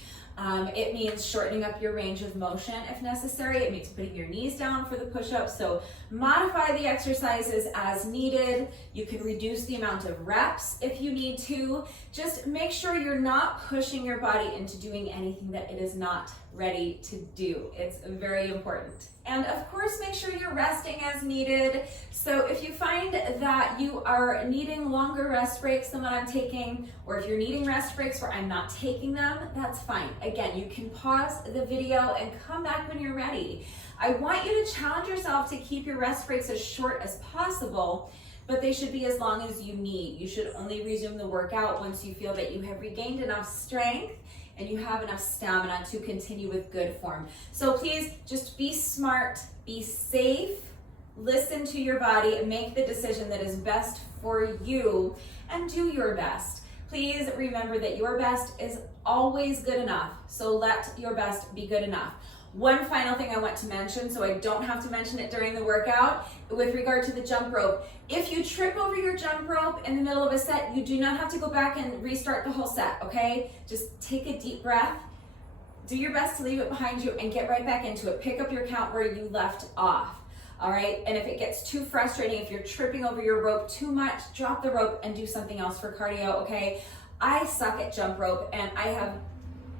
It means shortening up your range of motion if necessary. It means putting your knees down for the push-ups. So modify the exercises as needed. You can reduce the amount of reps if you need to. Just make sure you're not pushing your body into doing anything that it is not ready to do. It's very important. And of course, make sure you're resting as needed. So if you find that you are needing longer rest breaks than what I'm taking, or if you're needing rest breaks where I'm not taking them, that's fine. Again, you can pause the video and come back when you're ready. I want you to challenge yourself to keep your rest breaks as short as possible, but they should be as long as you need. You should only resume the workout once you feel that you have regained enough strength and you have enough stamina to continue with good form. So please just be smart, be safe, listen to your body, and make the decision that is best for you and do your best. Please remember that your best is always good enough. So let your best be good enough. One final thing I want to mention, so I don't have to mention it during the workout, with regard to the jump rope. If you trip over your jump rope in the middle of a set, you do not have to go back and restart the whole set, okay? Just take a deep breath, do your best to leave it behind you, and get right back into it. Pick up your count where you left off, all right? And if it gets too frustrating, if you're tripping over your rope too much, drop the rope and do something else for cardio, okay? I suck at jump rope, and I have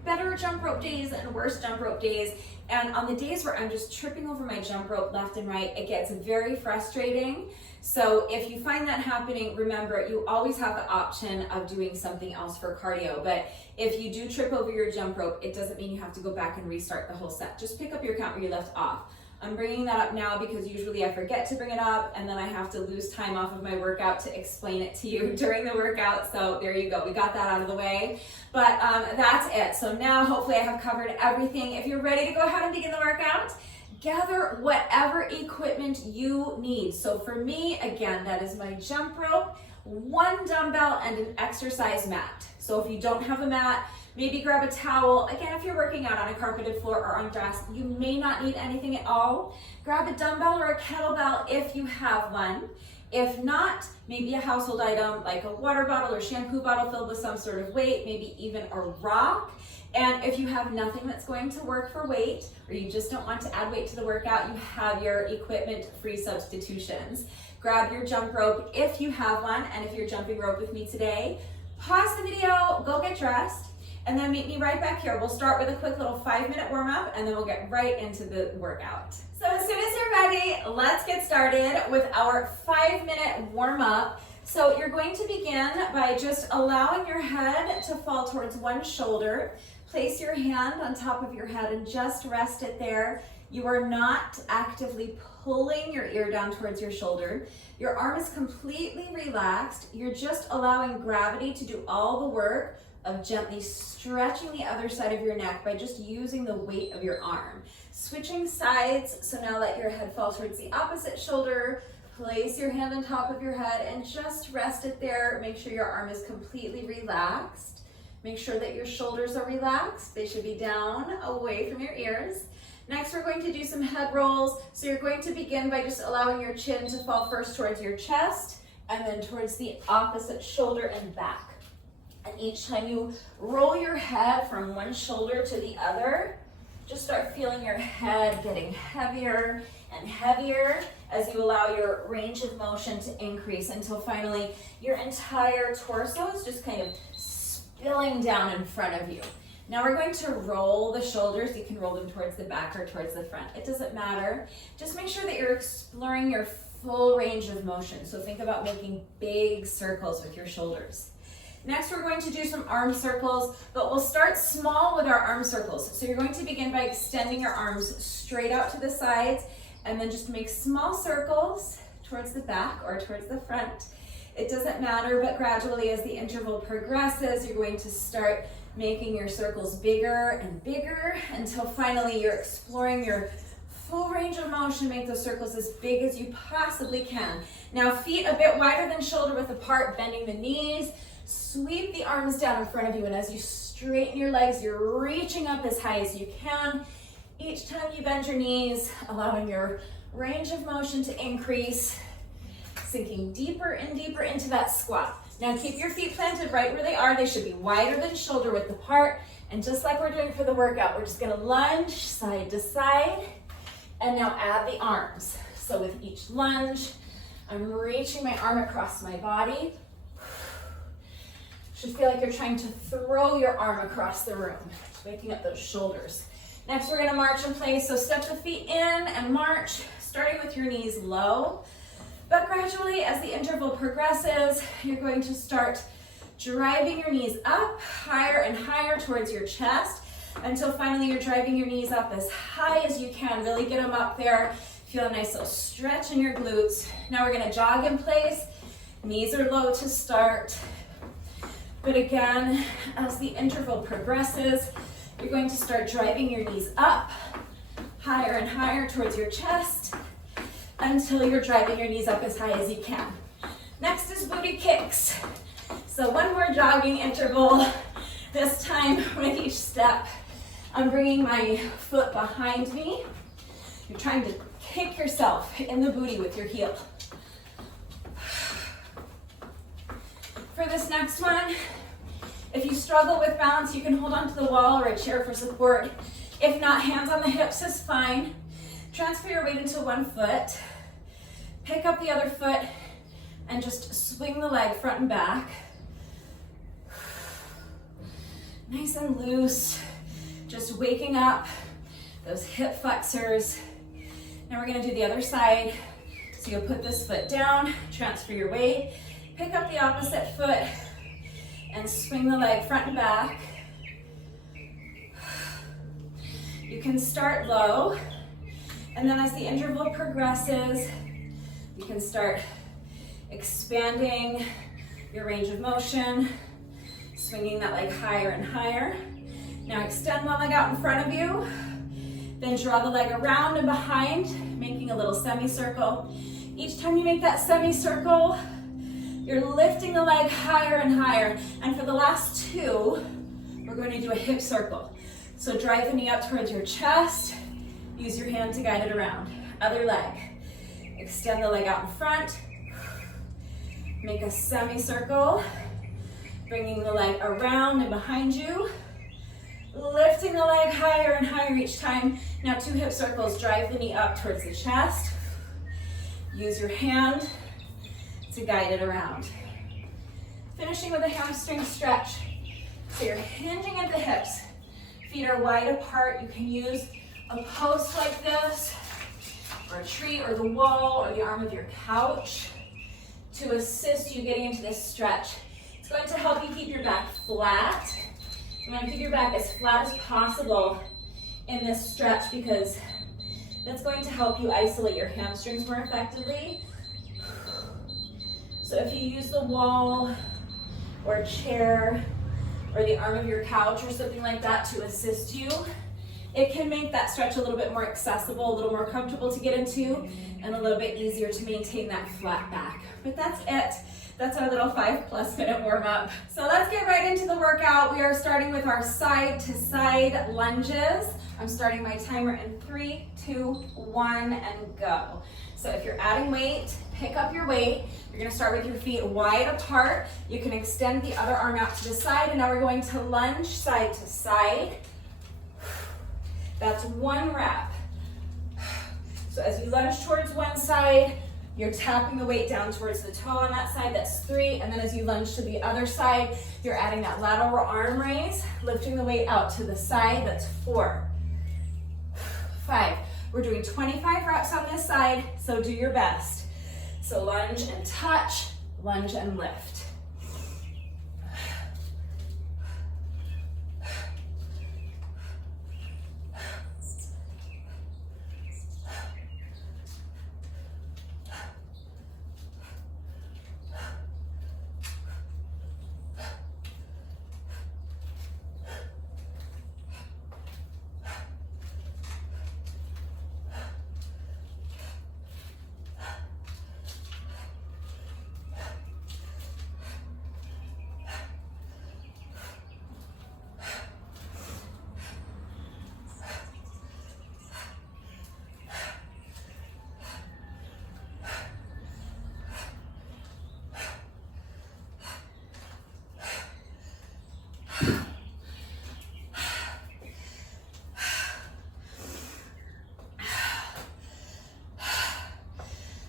better jump rope days and worse jump rope days. And on the days where I'm just tripping over my jump rope left and right, it gets very frustrating. So if you find that happening, remember, you always have the option of doing something else for cardio. But if you do trip over your jump rope, it doesn't mean you have to go back and restart the whole set. Just pick up your count where you left off. I'm bringing that up now because usually I forget to bring it up and then I have to lose time off of my workout to explain it to you during the workout. So there you go, we got that out of the way. But that's it. So now hopefully I have covered everything. If you're ready to go ahead and begin the workout, gather whatever equipment you need. So for me, again, that is my jump rope, one dumbbell, and an exercise mat. So if you don't have a mat, maybe grab a towel. Again, if you're working out on a carpeted floor or on grass, you may not need anything at all. Grab a dumbbell or a kettlebell if you have one. If not, maybe a household item like a water bottle or shampoo bottle filled with some sort of weight, maybe even a rock. And if you have nothing that's going to work for weight, or you just don't want to add weight to the workout, you have your equipment-free substitutions. Grab your jump rope if you have one, and if you're jumping rope with me today, pause the video, go get dressed, and then meet me right back here. We'll start with a quick little 5-minute warm-up, and then we'll get right into the workout. So as soon as you're ready, let's get started with our 5-minute warm-up. So you're going to begin by just allowing your head to fall towards one shoulder. Place your hand on top of your head and just rest it there. You are not actively pulling your ear down towards your shoulder. Your arm is completely relaxed. You're just allowing gravity to do all the work of gently stretching the other side of your neck by just using the weight of your arm. Switching sides, so now let your head fall towards the opposite shoulder. Place your hand on top of your head and just rest it there. Make sure your arm is completely relaxed. Make sure that your shoulders are relaxed. They should be down, away from your ears. Next, we're going to do some head rolls. So you're going to begin by just allowing your chin to fall first towards your chest and then towards the opposite shoulder and back. And each time you roll your head from one shoulder to the other, just start feeling your head getting heavier and heavier as you allow your range of motion to increase until finally your entire torso is just kind of spilling down in front of you. Now we're going to roll the shoulders. You can roll them towards the back or towards the front. It doesn't matter. Just make sure that you're exploring your full range of motion. So think about making big circles with your shoulders. Next, we're going to do some arm circles, but we'll start small with our arm circles. So you're going to begin by extending your arms straight out to the sides, and then just make small circles towards the back or towards the front. It doesn't matter, but gradually as the interval progresses, you're going to start making your circles bigger and bigger until finally you're exploring your full range of motion. Make those circles as big as you possibly can. Now feet a bit wider than shoulder width apart, bending the knees. Sweep the arms down in front of you, and as you straighten your legs, you're reaching up as high as you can. Each time you bend your knees, allowing your range of motion to increase, sinking deeper and deeper into that squat. Now keep your feet planted right where they are. They should be wider than shoulder width apart. And just like we're doing for the workout, we're just gonna lunge side to side, and now add the arms. So with each lunge, I'm reaching my arm across my body. Should feel like you're trying to throw your arm across the room, waking up those shoulders. Next, we're gonna march in place. So step the feet in and march, starting with your knees low. But gradually, as the interval progresses, you're going to start driving your knees up higher and higher towards your chest until finally you're driving your knees up as high as you can. Really get them up there. Feel a nice little stretch in your glutes. Now we're gonna jog in place. Knees are low to start. But again, as the interval progresses, you're going to start driving your knees up, higher and higher towards your chest, until you're driving your knees up as high as you can. Next is booty kicks. So one more jogging interval. This time with each step, I'm bringing my foot behind me. You're trying to kick yourself in the booty with your heel. For this next one, if you struggle with balance, you can hold onto the wall or a chair for support. If not, hands on the hips is fine. Transfer your weight into one foot. Pick up the other foot and just swing the leg front and back. Nice and loose. Just waking up those hip flexors. Now we're gonna do the other side. So you'll put this foot down, transfer your weight, pick up the opposite foot, and swing the leg front and back. You can start low, and then as the interval progresses, you can start expanding your range of motion, swinging that leg higher and higher. Now extend one leg out in front of you, then draw the leg around and behind, making a little semicircle. Each time you make that semicircle, you're lifting the leg higher and higher. And for the last two, we're going to do a hip circle. So drive the knee up towards your chest. Use your hand to guide it around. Other leg. Extend the leg out in front. Make a semicircle. Bringing the leg around and behind you. Lifting the leg higher and higher each time. Now 2 hip circles. Drive the knee up towards the chest. Use your hand to guide it around. Finishing with a hamstring stretch. So you're hinging at the hips. Feet are wide apart. You can use a post like this, or a tree, or the wall, or the arm of your couch to assist you getting into this stretch. It's going to help you keep your back flat. You want to keep your back as flat as possible in this stretch because that's going to help you isolate your hamstrings more effectively. So if you use the wall or a chair or the arm of your couch or something like that to assist you, it can make that stretch a little bit more accessible, a little more comfortable to get into, and a little bit easier to maintain that flat back. But that's it. That's our little 5+ minute warm up. So let's get right into the workout. We are starting with our side to side lunges. I'm starting my timer in 3, 2, 1, and go. So if you're adding weight, pick up your weight. You're gonna start with your feet wide apart. You can extend the other arm out to the side, and now we're going to lunge side to side. That's 1 rep. So as you lunge towards one side, You're tapping the weight down towards the toe on that side, that's 3. And then as you lunge to the other side, you're adding that lateral arm raise, lifting the weight out to the side, that's 4. 5. We're doing 25 reps on this side, so do your best. So lunge and touch, lunge and lift.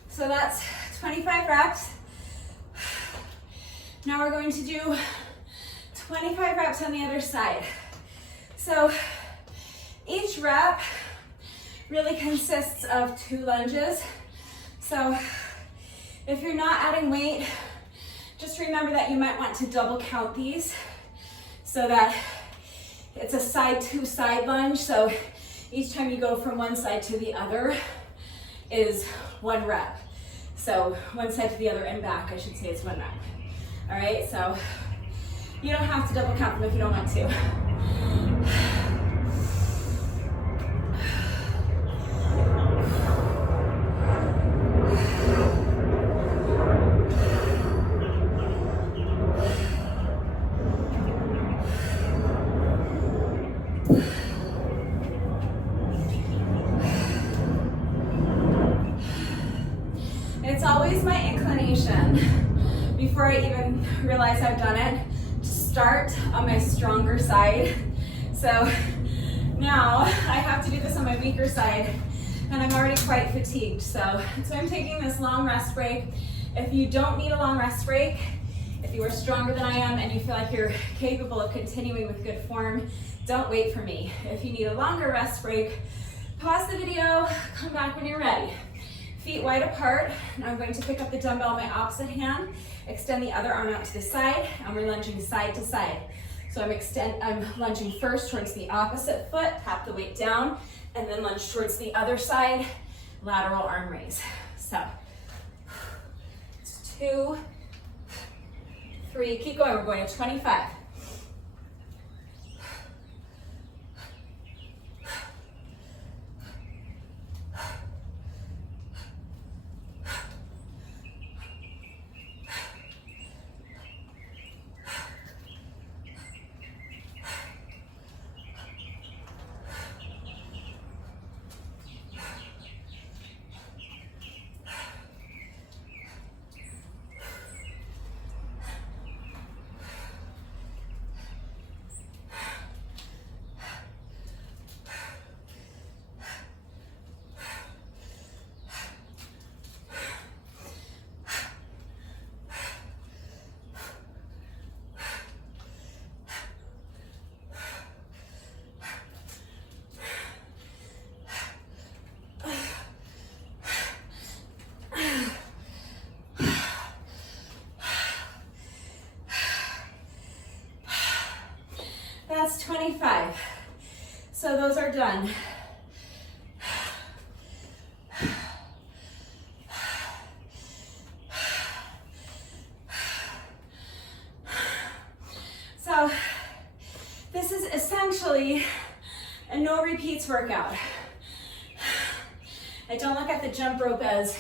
So that's 25 reps. Now we're going to do 25 reps on the other side. So each rep really consists of 2 lunges. So if you're not adding weight, just remember that you might want to double count these so that it's a side to side lunge. So each time you go from one side to the other is 1 rep. So one side to the other and back, I should say, is 1 rep. All right, so you don't have to double count them if you don't want to. It's always my inclination, before I even realize I've done it, to start on my stronger side. So now I have to do this on my weaker side, and I'm already quite fatigued. So I'm taking this long rest break. If you don't need a long rest break, if you are stronger than I am and you feel like you're capable of continuing with good form, don't wait for me. If you need a longer rest break, pause the video, come back when you're ready. Feet wide apart. Now I'm going to pick up the dumbbell in my opposite hand, extend the other arm out to the side, and we're lunging side to side. So I'm lunging first towards the opposite foot, tap the weight down, and then lunge towards the other side, lateral arm raise. So, it's 2, 3, keep going, we're going to 25. That's 25. So those are done. So this is essentially a no repeats workout. I don't look at the jump rope as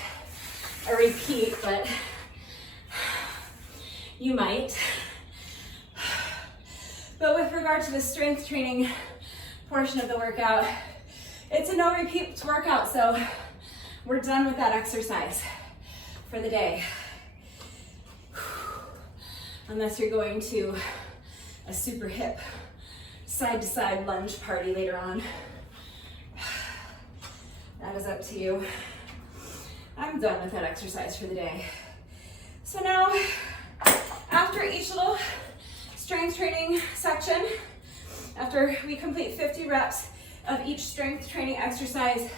a repeat, but you might. But with regard to the strength training portion of the workout, it's a no repeats workout, so we're done with that exercise for the day. Unless you're going to a super hip side to side lunge party later on. That is up to you. I'm done with that exercise for the day. So now, after each little strength training section, after we complete 50 reps of each strength training exercise,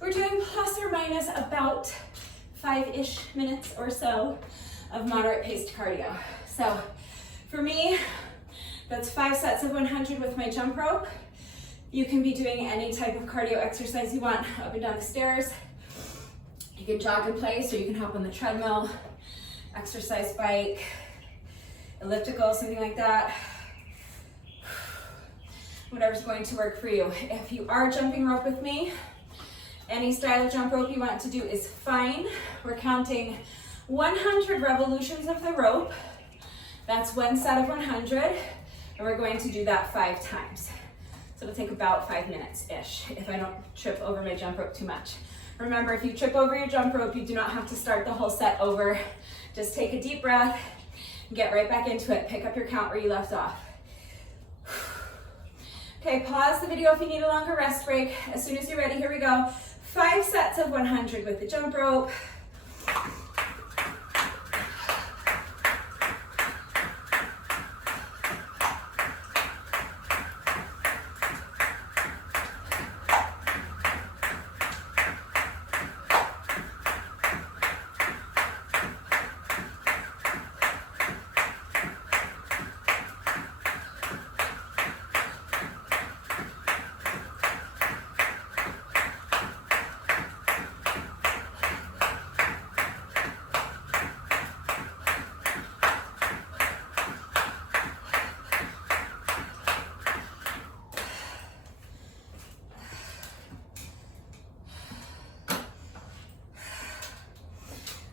we're doing plus or minus about 5-ish minutes or so of moderate paced cardio. So for me, that's 5 sets of 100 with my jump rope. You can be doing any type of cardio exercise you want, up and down the stairs. You can jog in place, or you can hop on the treadmill, exercise bike, elliptical, something like that. Whatever's going to work for you. If you are jumping rope with me, any style of jump rope you want to do is fine. We're counting 100 revolutions of the rope. That's 1 set of 100, and we're going to do that 5 times. So it'll take about 5 minutes-ish if I don't trip over my jump rope too much. Remember, if you trip over your jump rope, you do not have to start the whole set over. Just take a deep breath, get right back into it. Pick up your count where you left off. Okay, pause the video if you need a longer rest break. As soon as you're ready, here we go. 5 sets of 100 with the jump rope.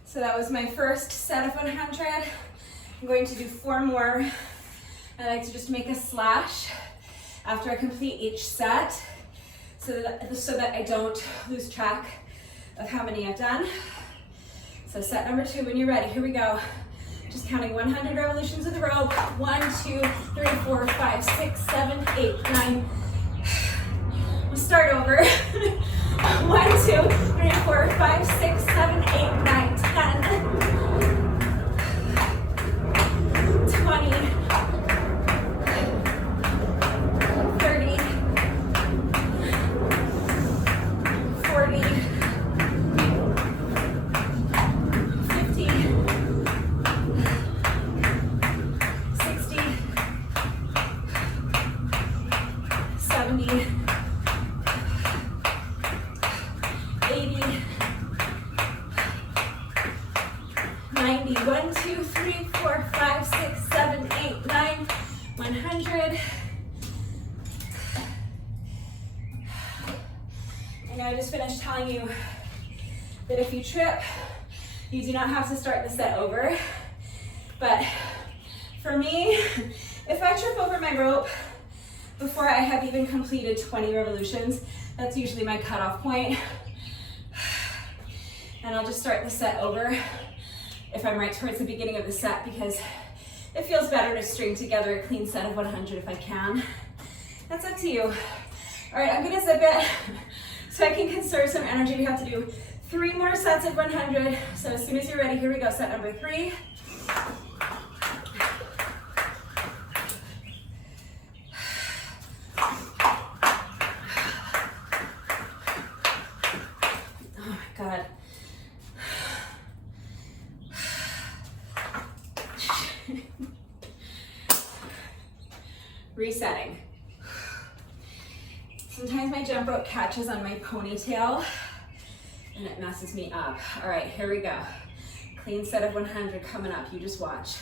So that was my first set of 100. I'm going to do 4 more. I like to just make a slash after I complete each set so that I don't lose track of how many I've done. So set number 2, when you're ready, here we go. Just counting 100 revolutions of the rope. 1, 2, 3, 4, 5, 6, 7, 8, 9. We'll start over. 1, 2, 3, 4, 5, 6, 7, 8, 9, 10, 20, 30, 40, 50, 60, 70, 80, 90, 1, 2, 3, 4, 5, 6, 7, 8, 9, 100. And I just finished telling you that if you trip, you do not have to start the set over. But for me, if I trip over my rope before I have even completed 20 revolutions, that's usually my cutoff point. And I'll just start the set over if I'm right towards the beginning of the set, because it feels better to string together a clean set of 100 if I can. That's up to you. All right, I'm gonna zip it so I can conserve some energy. We have to do 3 more sets of 100. So as soon as you're ready, here we go, set number 3. Oh my God. Resetting. Sometimes my jump rope catches on my ponytail and it messes me up. All right, here we go. Clean set of 100 coming up. You just watch.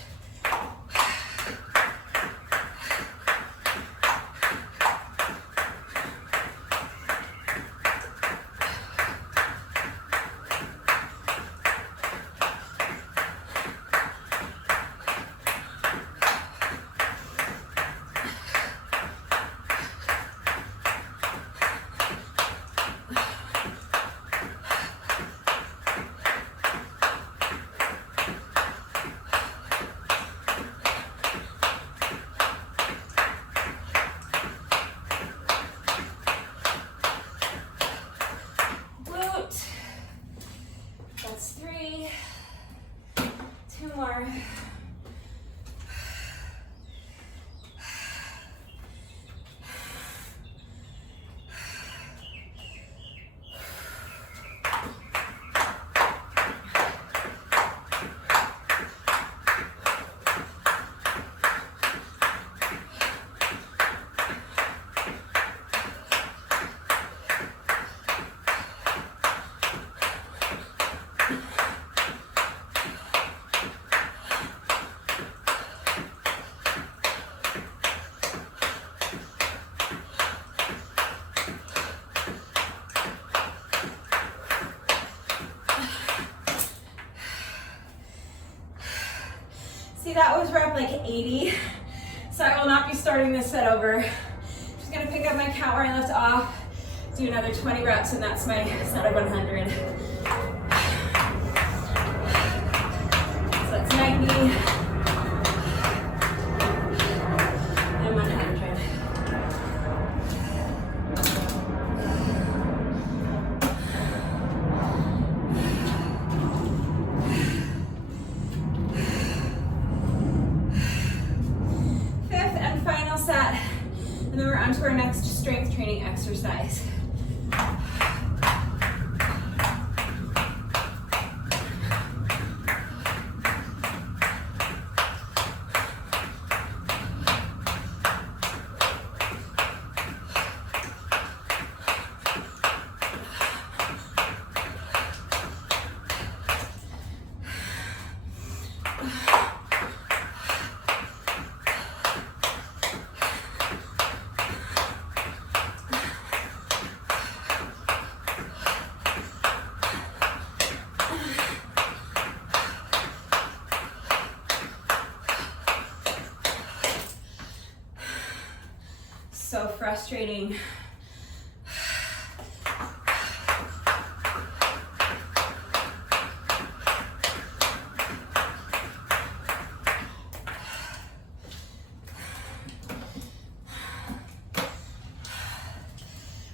that was rep like 80. So I will not be starting this set over. Just gonna pick up my count where I left off, do another 20 reps, and that's my set of 100. So that's 90 and 100. And then we're on to our next strength training exercise. So frustrating.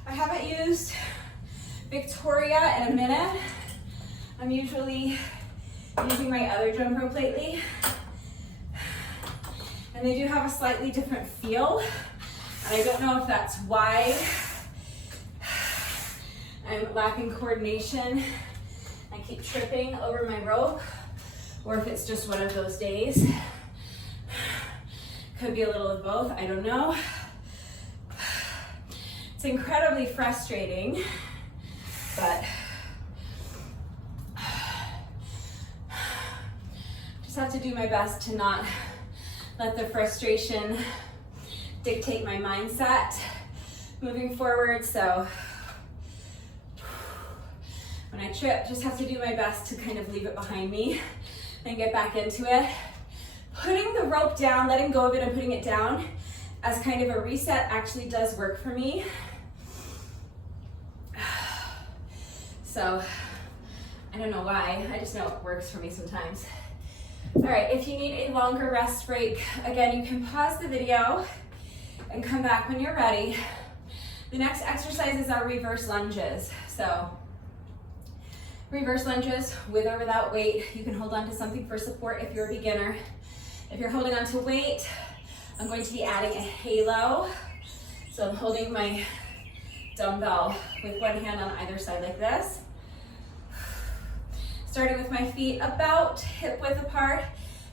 I haven't used Victoria in a minute. I'm usually using my other jump rope lately. And they do have a slightly different feel. And I don't know if that's why I'm lacking coordination. I keep tripping over my rope, or if it's just one of those days. Could be a little of both, I don't know. It's incredibly frustrating, but just have to do my best to not let the frustration dictate my mindset moving forward. So when I trip, just have to do my best to kind of leave it behind me and get back into it. Putting the rope down, letting go of it and putting it down as kind of a reset actually does work for me. So I don't know why, I just know it works for me sometimes. All right, if you need a longer rest break, again, you can pause the video and come back when you're ready. The next exercises are reverse lunges. So reverse lunges with or without weight. You can hold on to something for support if you're a beginner. If you're holding on to weight, I'm going to be adding a halo. So I'm holding my dumbbell with one hand on either side like this. Starting with my feet about hip width apart.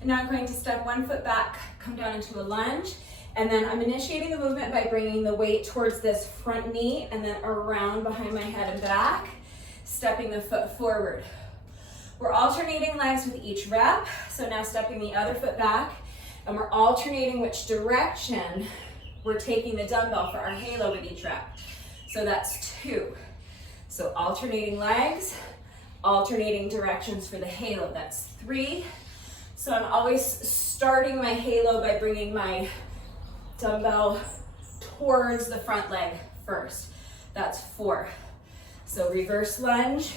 And now I'm going to step one foot back, come down into a lunge. And then I'm initiating the movement by bringing the weight towards this front knee and then around behind my head and back, stepping the foot forward. We're alternating legs with each rep. So now stepping the other foot back, and we're alternating which direction we're taking the dumbbell for our halo with each rep. So that's 2. So alternating legs, alternating directions for the halo, that's 3. So I'm always starting my halo by bringing my dumbbell towards the front leg first. That's 4. So reverse lunge,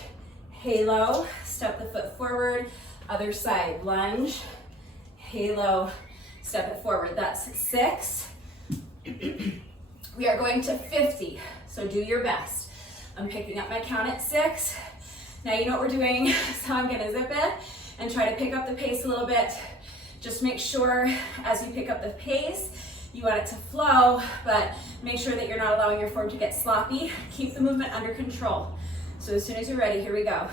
halo, step the foot forward, other side, lunge, halo, step it forward. That's 6. We are going to 50, so do your best. I'm picking up my count at 6. Now you know what we're doing, so I'm gonna zip it and try to pick up the pace a little bit. Just make sure as you pick up the pace, you want it to flow, but make sure that you're not allowing your form to get sloppy. Keep the movement under control. So as soon as you're ready, here we go.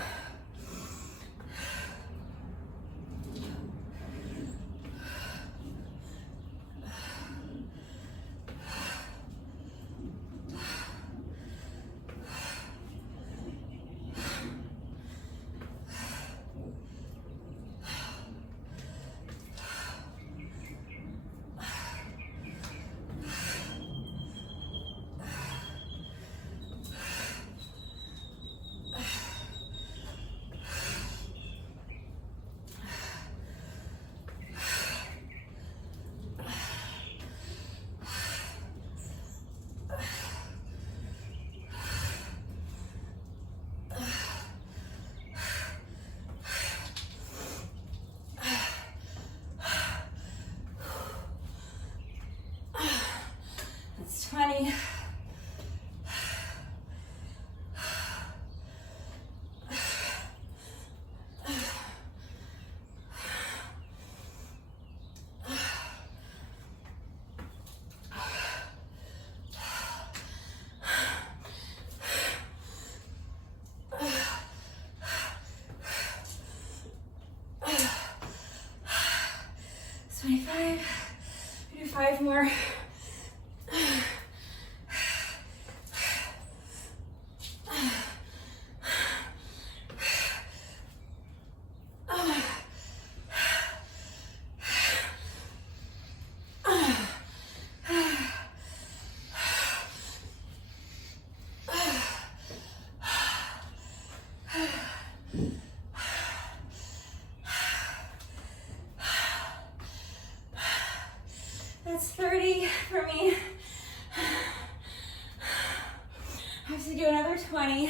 have to do another 20.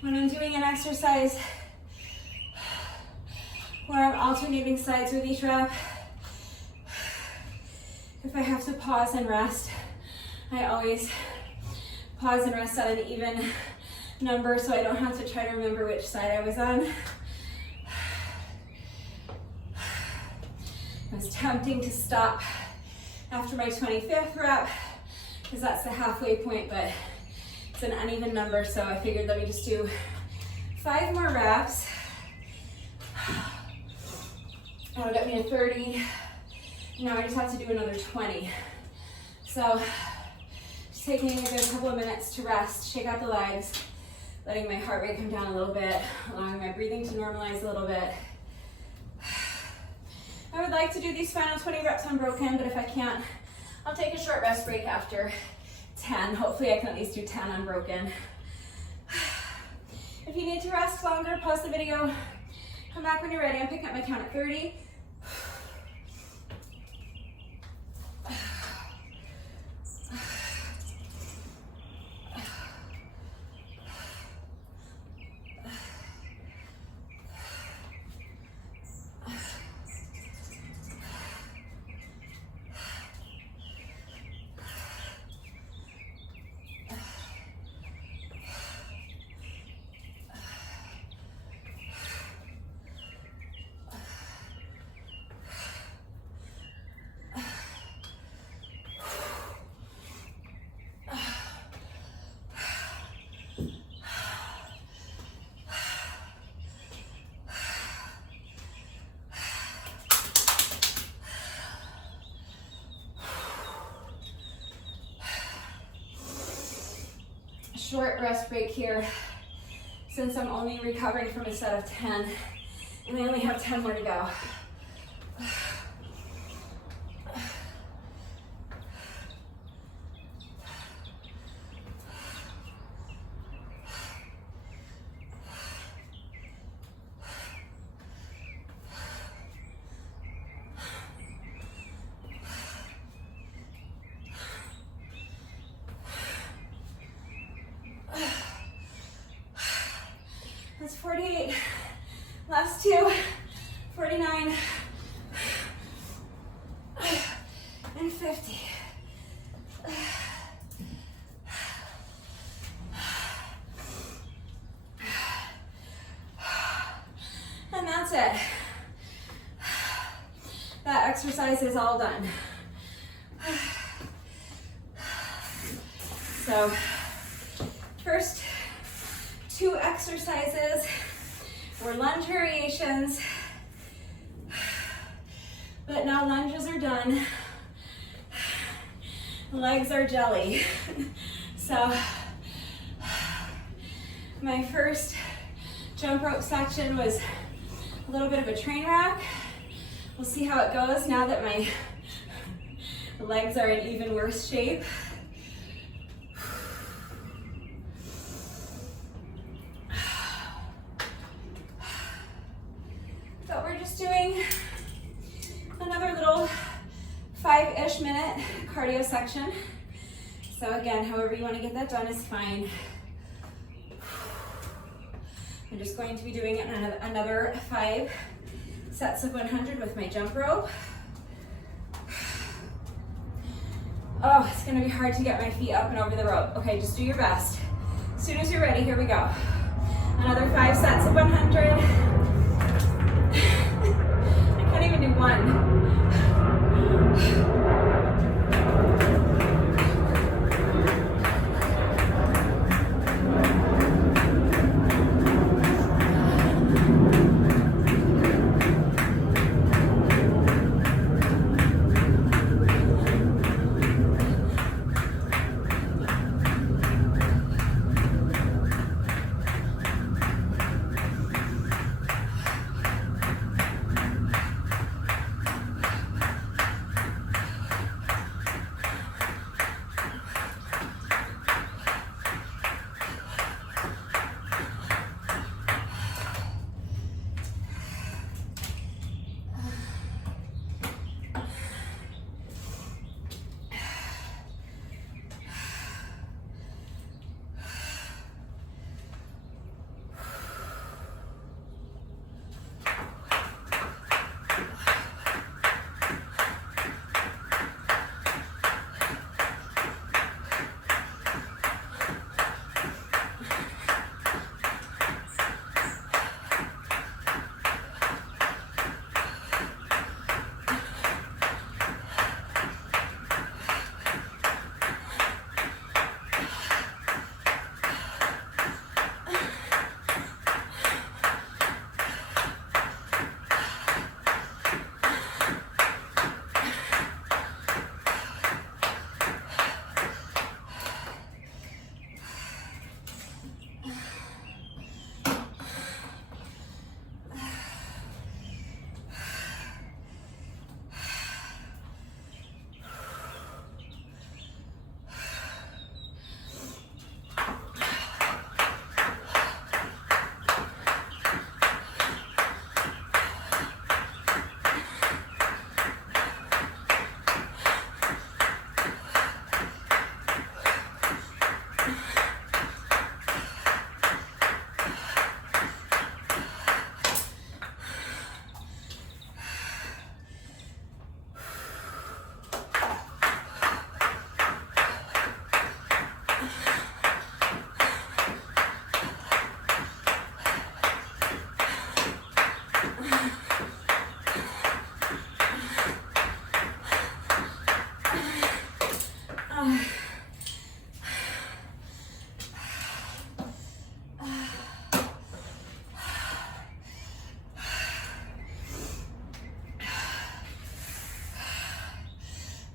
When I'm doing an exercise where I'm alternating sides with each rep, if I have to pause and rest, I always pause and rest at an even number so I don't have to try to remember which side I was on. It was tempting to stop after my 25th rep because that's the halfway point, but it's an uneven number, so I figured let me just do 5 more reps. That'll get me a 30. Now I just have to do another 20. So just taking a good couple of minutes to rest, shake out the legs, letting my heart rate come down a little bit, allowing my breathing to normalize a little bit. I would like to do these final 20 reps unbroken, but if I can't, I'll take a short rest break after 10. Hopefully I can at least do 10 unbroken. If you need to rest longer, pause the video, come back when you're ready. I'm picking up my count at 30. Short rest break here since I'm only recovering from a set of 10 and I only have 10 more to go. That's 48, last 2, 49, and 50. And that's it. That exercise is all done. So, first 2 exercises were lunge variations, but now lunges are done. Legs are jelly. So my first jump rope section was a little bit of a train wreck. We'll see how it goes now that my legs are in even worse shape. But we're just doing another little 5-ish minute cardio section. So again, however you want to get that done is fine. I'm just going to be doing another 5 sets of 100 with my jump rope. Oh, it's gonna be hard to get my feet up and over the rope. Okay, just do your best. As soon as you're ready, here we go. Another 5 sets of 100. I can't even do 1.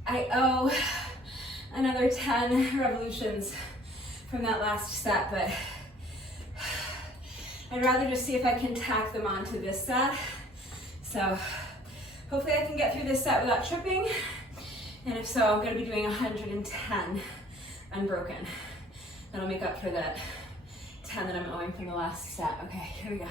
I owe another 10 revolutions from that last set, but I'd rather just see if I can tack them onto this set. So hopefully I can get through this set without tripping. And if so, I'm gonna be doing 110 unbroken. That'll make up for that 10 that I'm owing from the last set. Okay, here we go.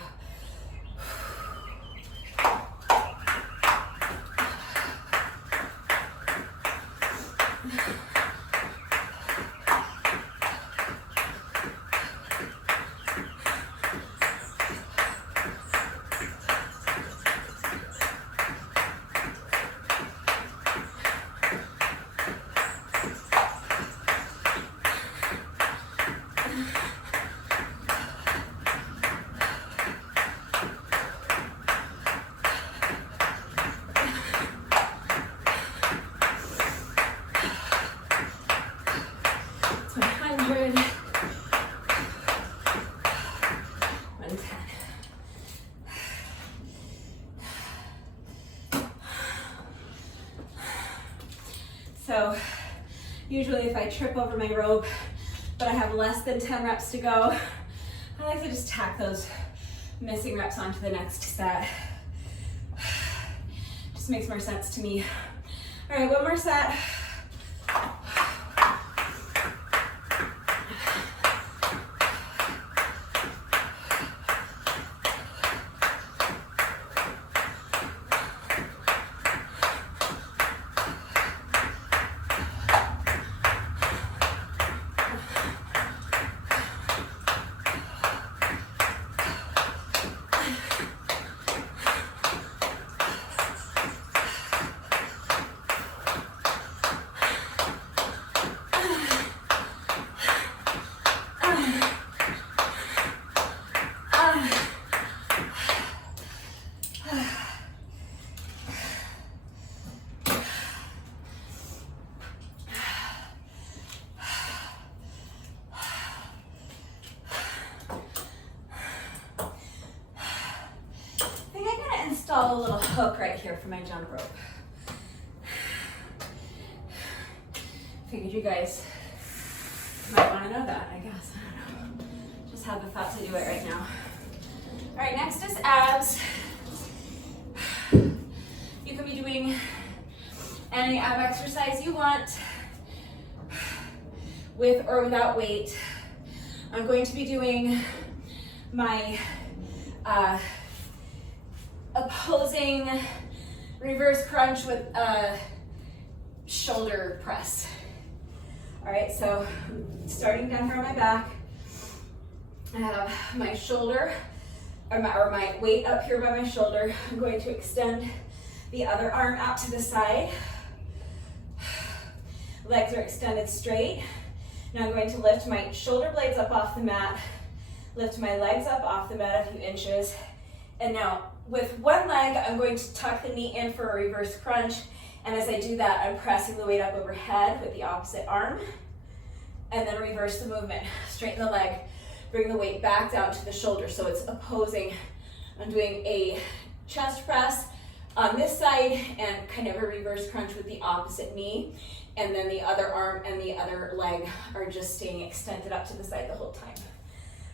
So usually if I trip over my rope, but I have less than 10 reps to go, I like to just tack those missing reps onto the next set. Just makes more sense to me. All right, one more set. A little hook right here for my jump rope. Figured you guys might want to know that, I guess. I don't know. Just have the thought to do it right now. All right, next is abs. You can be doing any ab exercise you want, with or without weight. I'm going to be doing my opposing reverse crunch with a shoulder press. All right, so starting down here on my back, I have my shoulder, or my weight up here by my shoulder. I'm going to extend the other arm out to the side. Legs are extended straight. Now I'm going to lift my shoulder blades up off the mat, lift my legs up off the mat a few inches, and now with one leg, I'm going to tuck the knee in for a reverse crunch, and as I do that, I'm pressing the weight up overhead with the opposite arm, and then reverse the movement. Straighten the leg, bring the weight back down to the shoulder, so it's opposing. I'm doing a chest press on this side and kind of a reverse crunch with the opposite knee, and then the other arm and the other leg are just staying extended up to the side the whole time.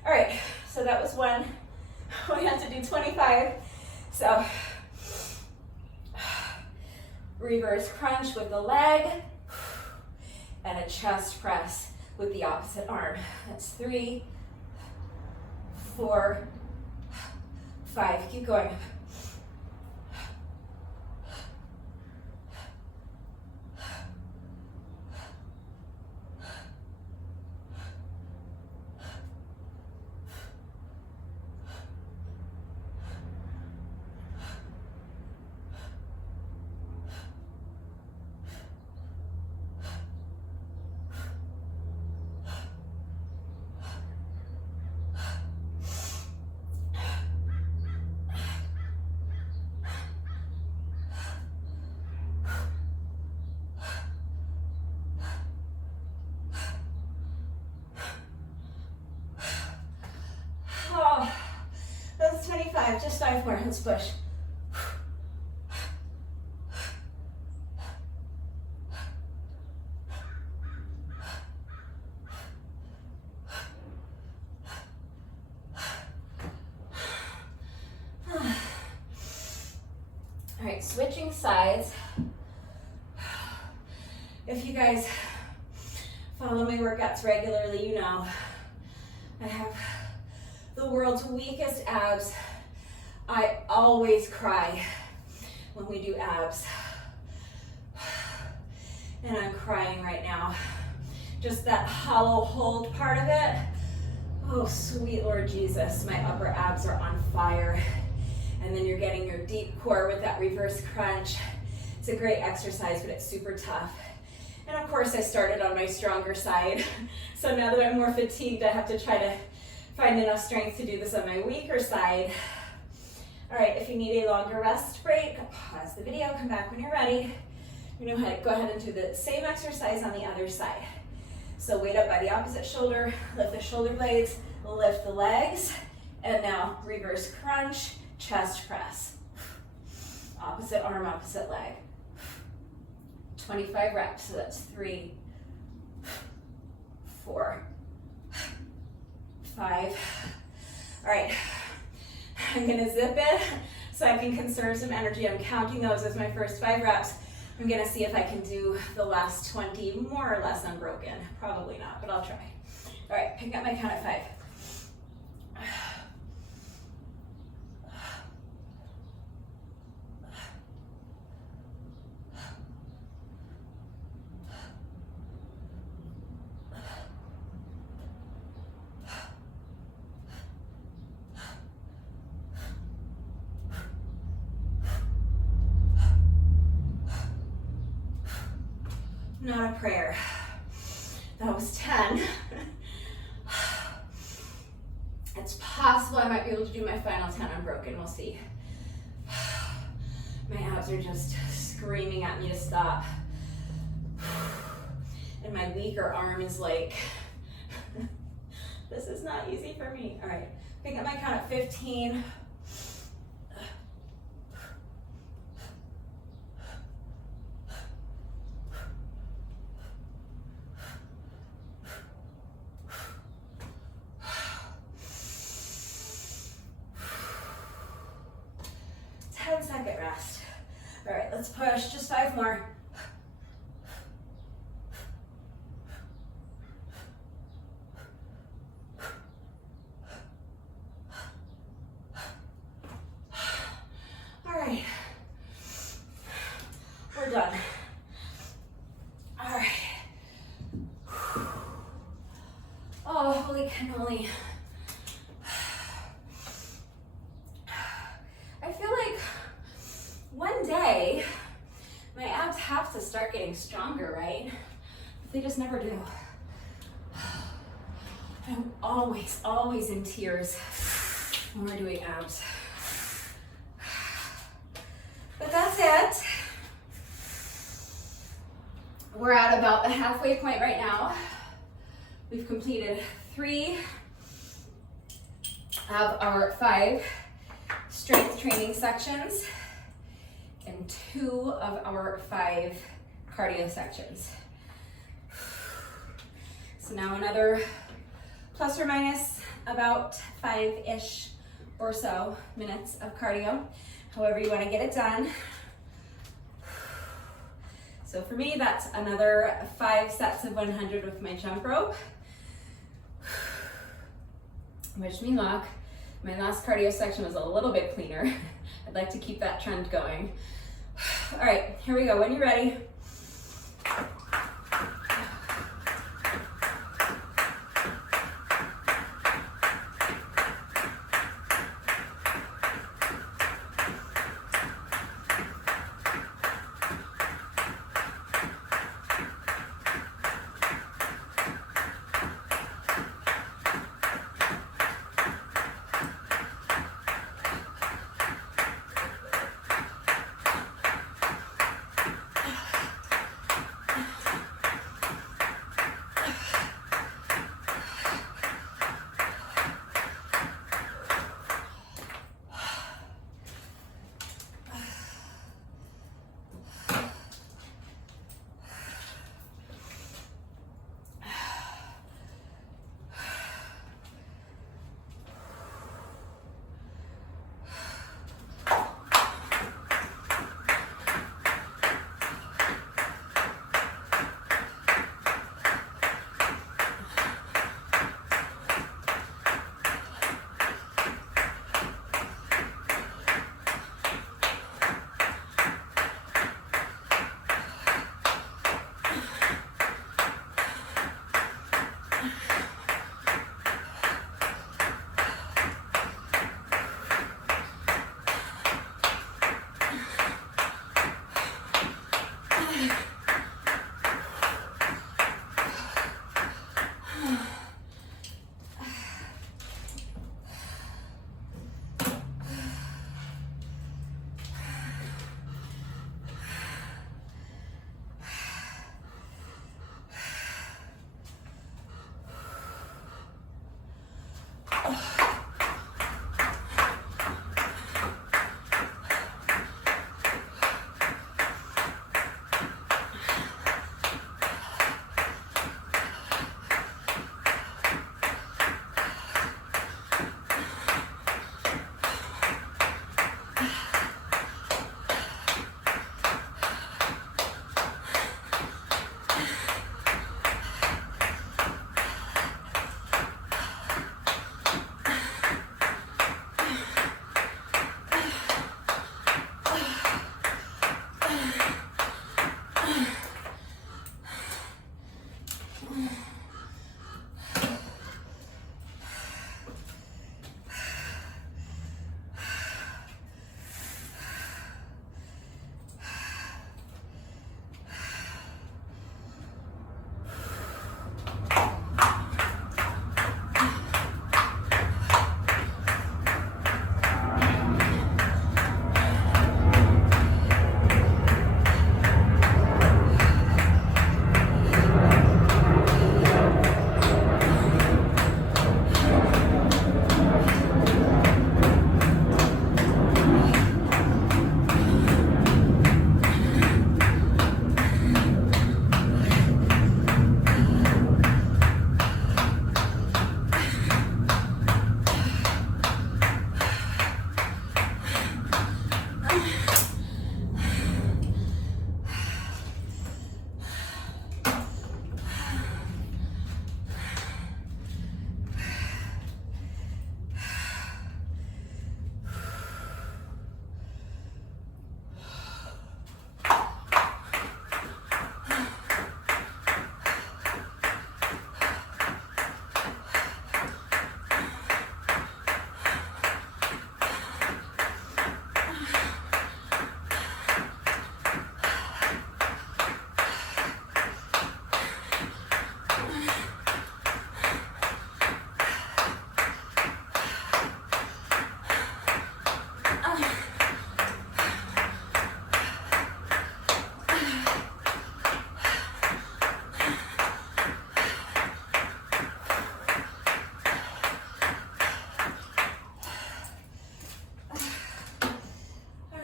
All right, so that was one. We have to do 25. So, reverse crunch with the leg, and a chest press with the opposite arm. That's 3, 4, 5. Keep going. Just 5 more. Let's push. All right, switching sides. If you guys follow my workouts regularly, you know I have the world's weakest abs. I always cry when we do abs. And I'm crying right now. Just that hollow hold part of it. Oh, sweet Lord Jesus, my upper abs are on fire. And then you're getting your deep core with that reverse crunch. It's a great exercise, but it's super tough. And of course, I started on my stronger side. So now that I'm more fatigued, I have to try to find enough strength to do this on my weaker side. All right, if you need a longer rest break, pause the video, come back when you're ready. You know how to go ahead and do the same exercise on the other side. So weight up by the opposite shoulder, lift the shoulder blades, lift the legs, and now reverse crunch, chest press. Opposite arm, opposite leg. 25 reps, so that's 3, 4, 5. All right, I'm gonna zip it so I can conserve some energy. I'm counting those as my first 5 reps. I'm gonna see if I can do the last 20 more or less unbroken. Probably not, but I'll try. All right, pick up my count at 5. Not a prayer. That was 10. It's possible I might be able to do my final 10 unbroken. We'll see. My abs are just screaming at me to stop. And my weaker arm is like, this is not easy for me. All right, pick up my count at 15. Second rest. All right, let's push, just 5 more. All right, we're done. All right. Oh, holy cannoli. I feel like one day my abs have to start getting stronger, right? But they just never do. I'm always in tears when we're doing abs. But that's it. We're at about the halfway point right now. We've completed 3 of our 5 strength training sections and 2 of our 5 cardio sections. So now another plus or minus about 5-ish or so minutes of cardio, however you want to get it done. So for me, that's another 5 sets of 100 with my jump rope. Wish me luck. My last cardio section was a little bit cleaner. I'd like to keep that trend going. All right, here we go. When you're ready.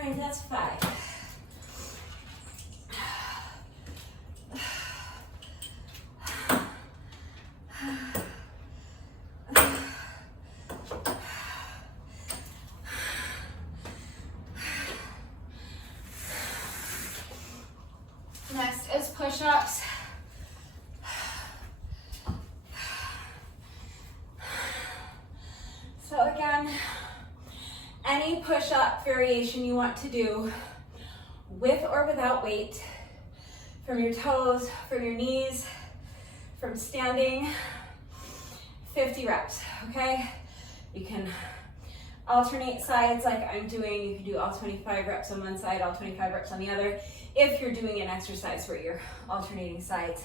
right, that's 5. Next is push-ups. So again, any push-up variation you want to do with or without weight, from your toes, from your knees, from standing, 50 reps, okay? You can alternate sides like I'm doing. You can do all 25 reps on one side, all 25 reps on the other, if you're doing an exercise where you're alternating sides.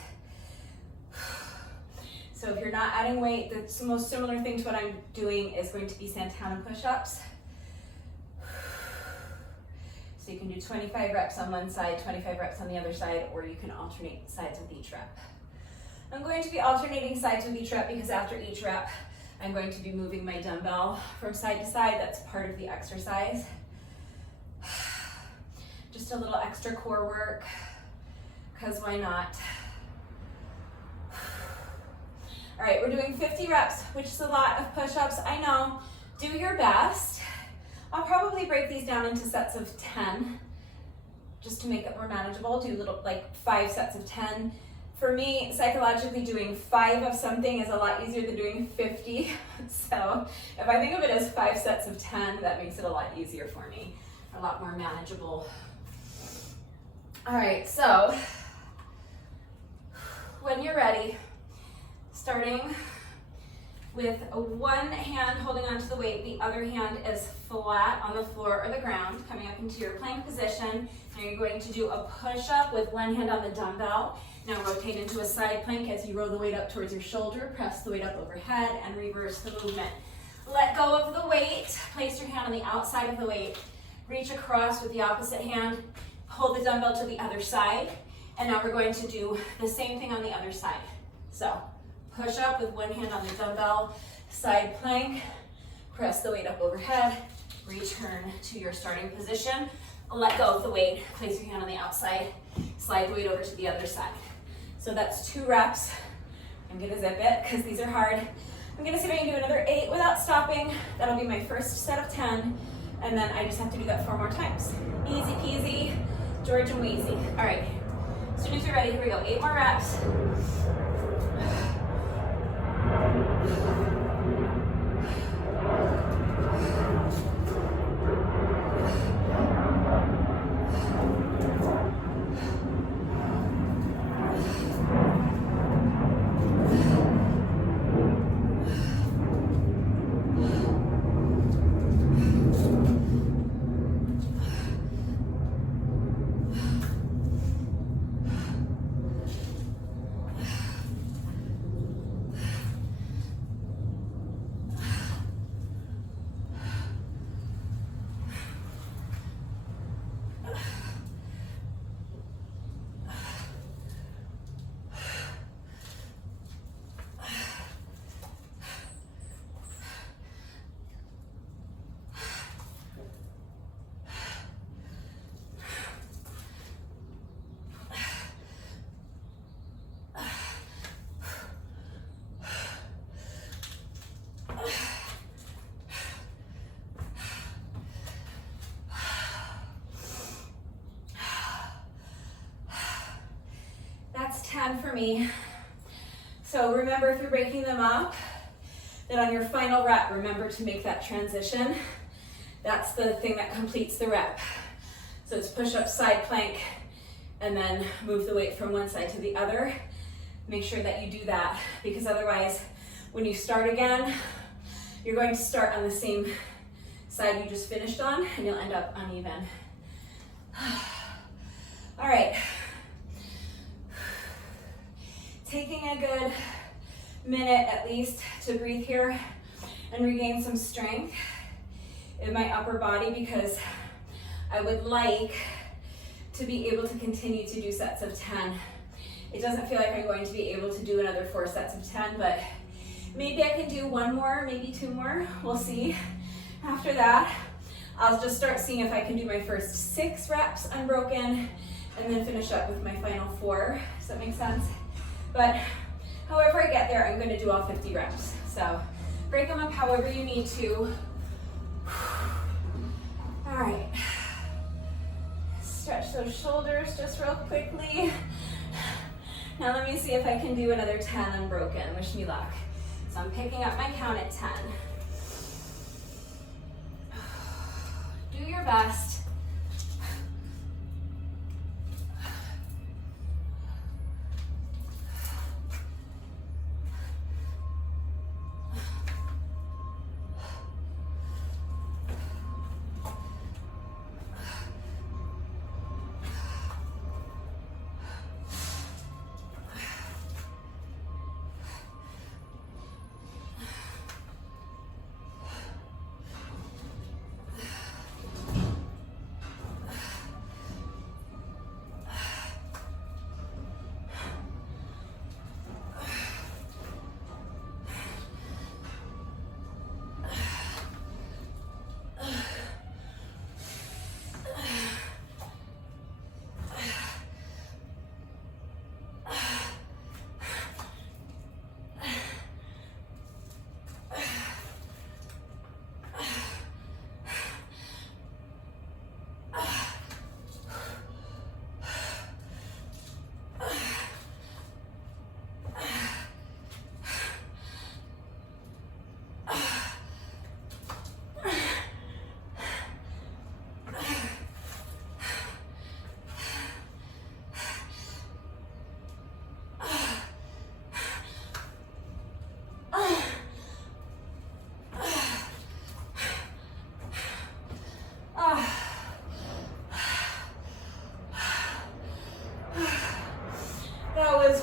So if you're not adding weight, the most similar thing to what I'm doing is going to be Santana push-ups. So you can do 25 reps on one side, 25 reps on the other side, or you can alternate sides with each rep. I'm going to be alternating sides with each rep because after each rep, I'm going to be moving my dumbbell from side to side. That's part of the exercise. Just a little extra core work, because why not? All right, we're doing 50 reps, which is a lot of push-ups. I know, do your best. I'll probably break these down into sets of 10, just to make it more manageable. Do little, like 5 sets of 10. For me, psychologically, doing 5 of something is a lot easier than doing 50. So if I think of it as 5 sets of 10, that makes it a lot easier for me, a lot more manageable. All right, so when you're ready, starting with one hand holding onto the weight, the other hand is flat on the floor or the ground, coming up into your plank position. Now you're going to do a push-up with one hand on the dumbbell. Now rotate into a side plank as you roll the weight up towards your shoulder, press the weight up overhead, and reverse the movement. Let go of the weight, place your hand on the outside of the weight, reach across with the opposite hand, hold the dumbbell to the other side, and now we're going to do the same thing on the other side. So, push up with one hand on the dumbbell, side plank, press the weight up overhead, return to your starting position, let go of the weight, place your hand on the outside, slide the weight over to the other side. So that's 2 reps. I'm gonna zip it because these are hard. I'm gonna see if I can do another 8 without stopping. That'll be my first set of 10, and then I just have to do that 4 more times. Easy peasy, George and Wheezy. All right, as soon as you're ready, here we go, 8 more reps. That's 10 for me. So remember, if you're breaking them up, that on your final rep, remember to make that transition. That's the thing that completes the rep. So it's push up, side plank, and then move the weight from one side to the other. Make sure that you do that, because otherwise, when you start again, you're going to start on the same side you just finished on, and you'll end up uneven. All right. Taking a good minute at least to breathe here and regain some strength in my upper body, because I would like to be able to continue to do sets of 10. It doesn't feel like I'm going to be able to do another 4 sets of 10, but maybe I can do 1 more, maybe 2 more, we'll see. After that, I'll just start seeing if I can do my first 6 reps unbroken and then finish up with my final 4. Does that make sense? But however I get there, I'm going to do all 50 reps. So break them up however you need to. All right. Stretch those shoulders just real quickly. Now let me see if I can do another 10 unbroken. Wish me luck. So I'm picking up my count at 10. Do your best.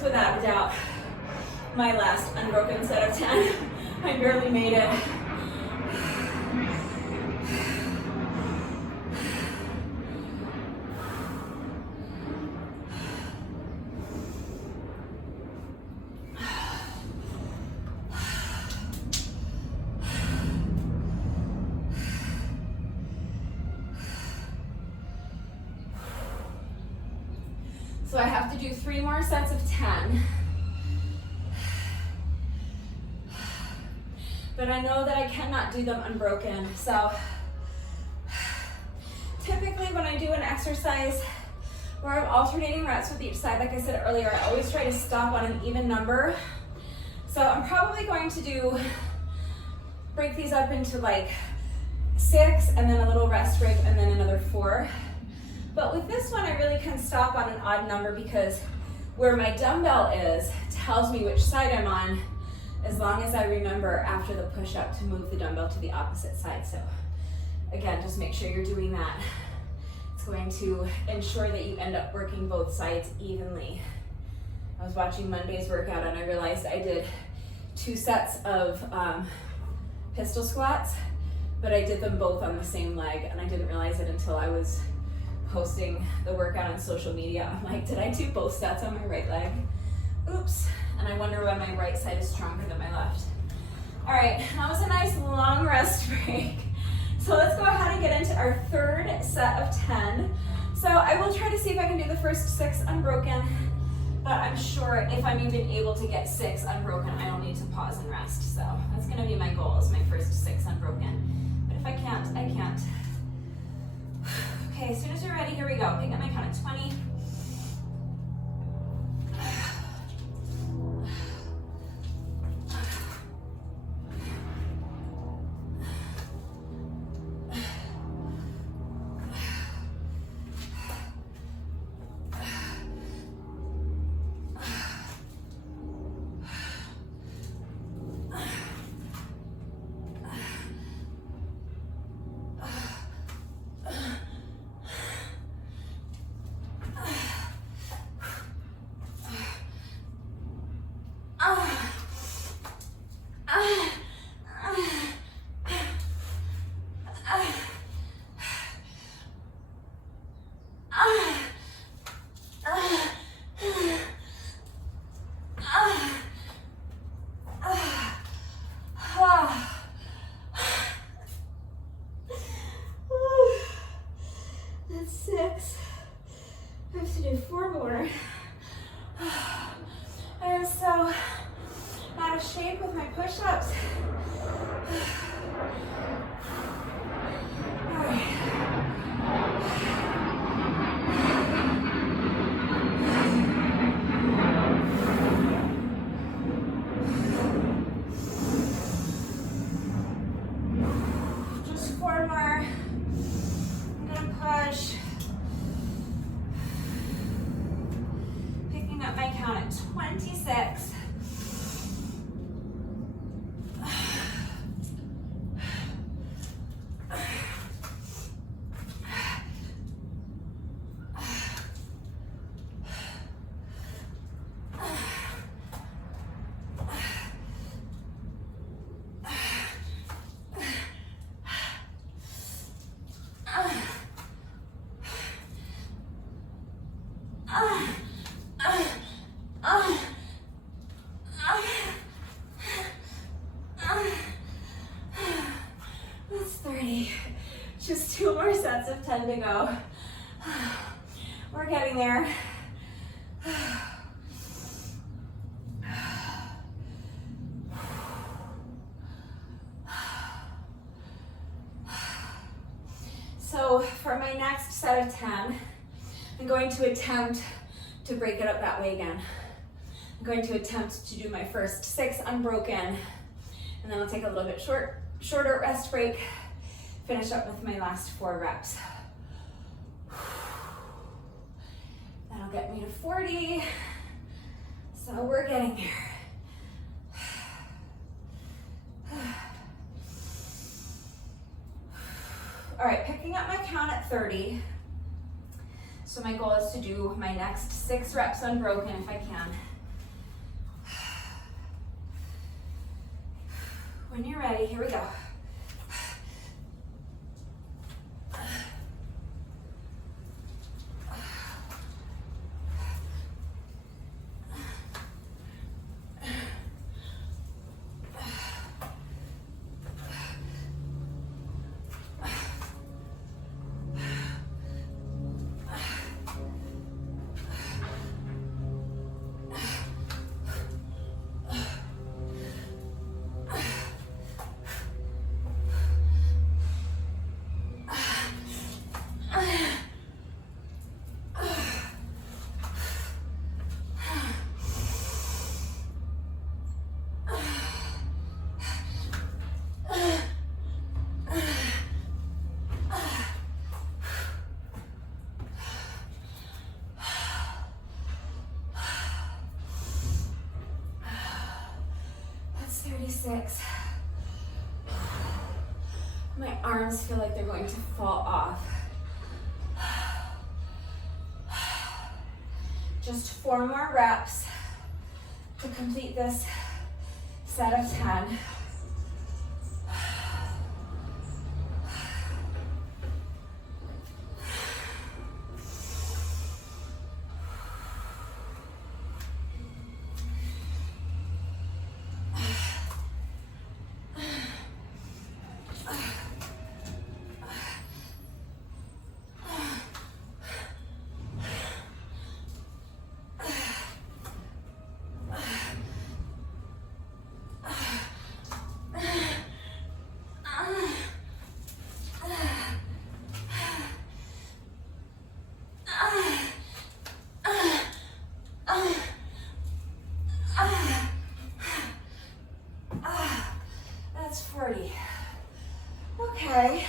Without a doubt, my last unbroken set of 10. I barely made it. So I have to do 3 more sets of 10. But I know that I cannot do them unbroken. So typically when I do an exercise where I'm alternating reps with each side, like I said earlier, I always try to stop on an even number. So I'm probably going to break these up into like 6 and then a little rest break and then another 4. But with this one, I really can stop on an odd number because where my dumbbell is tells me which side I'm on, as long as I remember after the push-up to move the dumbbell to the opposite side. So again, just make sure you're doing that. It's going to ensure that you end up working both sides evenly. I was watching Monday's workout and I realized I did 2 sets of pistol squats, but I did them both on the same leg, and I didn't realize it until I was posting the workout on social media. I'm like, did I do both sets on my right leg? Oops. And I wonder why my right side is stronger than my left. All right, that was a nice long rest break. So let's go ahead and get into our 3rd set of 10. So I will try to see if I can do the first 6 unbroken, but I'm sure if I'm even able to get 6 unbroken, I don't need to pause and rest. So that's gonna be my goal, is my first 6 unbroken. But if I can't, I can't. Okay, as soon as you're ready, here we go. Pick up my count at 20. That's 6. I have to do 4 more. I am so out of shape with my push-ups. All right. Just 4 more. I'm gonna push. Picking up my count at 26. That's 30. Just 2 more sets of 10 to go. We're getting there. So for my next set of 10, I'm going to attempt to break it up that way again. I'm going to attempt to do my first 6 unbroken, and then I'll take a little bit shorter rest break, finish up with my last 4 reps. That'll get me to 40, so we're getting there. All right, picking up my count at 30. So my goal is to do my next 6 reps unbroken if I can. When you're ready, here we go. That's 36. My arms feel like they're going to fall off. Just 4 more reps to complete this set of 10. That's 40. Okay.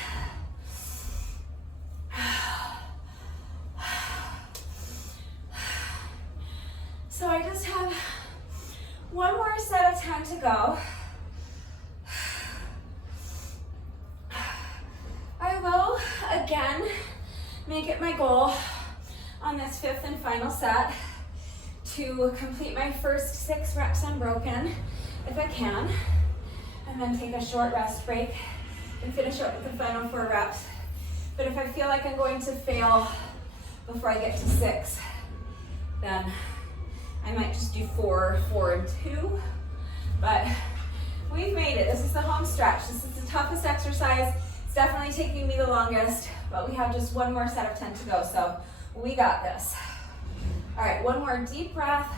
So I just have 1 more set of 10 to go. I will again make it my goal on this 5th and final set to complete my first 6 reps unbroken if I can, and then take a short rest break and finish up with the final 4 reps. But if I feel like I'm going to fail before I get to 6, then I might just do 4, 4, and 2. But we've made it. This is the home stretch. This is the toughest exercise. It's definitely taking me the longest. but we have just one more set of 10 to go, so we got this. All right, one more deep breath.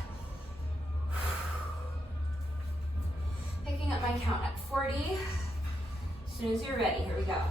Picking up my count at 40. As soon as you're ready, here we go.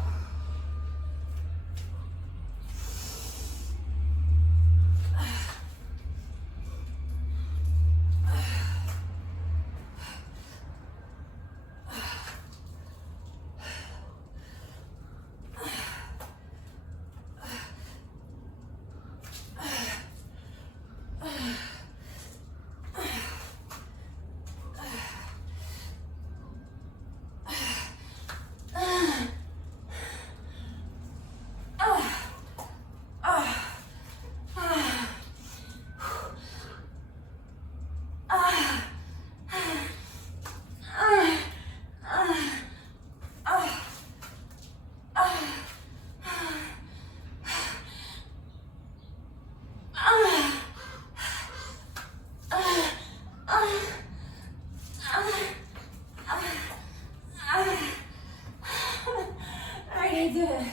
I did it.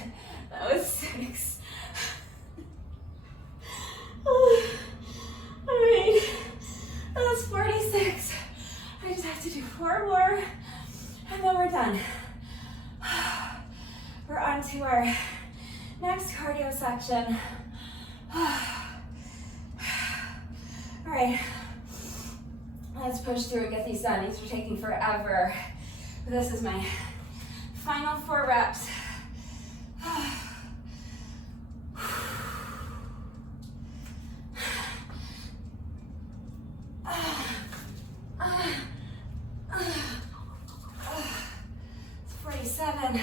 That was 6. All right, that's 46. I just have to do 4 more, and then we're done. We're on to our next cardio section. All right, let's push through and get these done. These are taking forever. This is my final 4 reps. It's 47.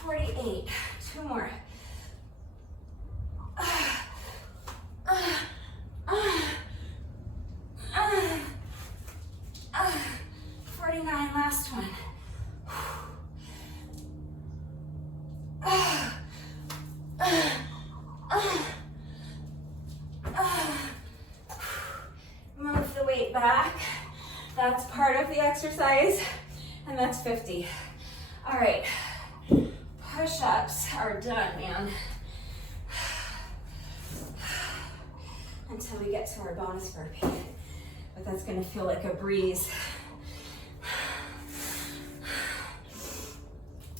48. 2 more. 49, last one. 8 back. That's part of the exercise, and that's 50. All right, push-ups are done, man. Until we get to our bonus burpee, but that's gonna feel like a breeze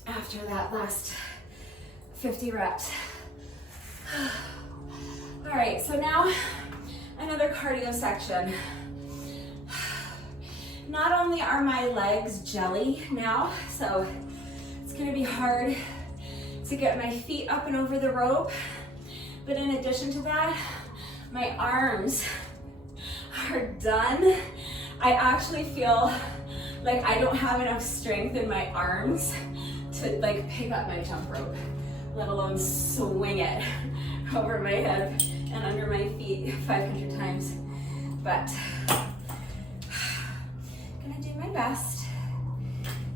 after that last 50 reps. All right, so now another cardio section. Not only are my legs jelly now, so it's gonna be hard to get my feet up and over the rope, but in addition to that, my arms are done. I actually feel like I don't have enough strength in my arms to like pick up my jump rope, let alone swing it over my head and under my feet 500 times. But gonna do my best.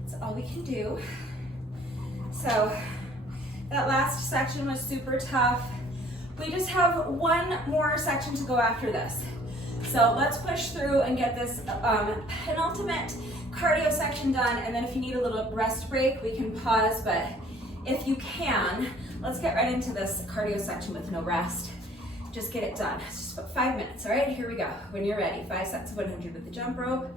It's all we can do. So that last section was super tough. We just have one more section to go after this. So let's push through and get this penultimate cardio section done, and then if you need a little rest break, we can pause, but if you can, let's get right into this cardio section with no rest. Just get it done. It's just about 5 minutes, all right? Here we go. When you're ready, 5 sets of 100 with the jump rope.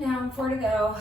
Down, 4 to go.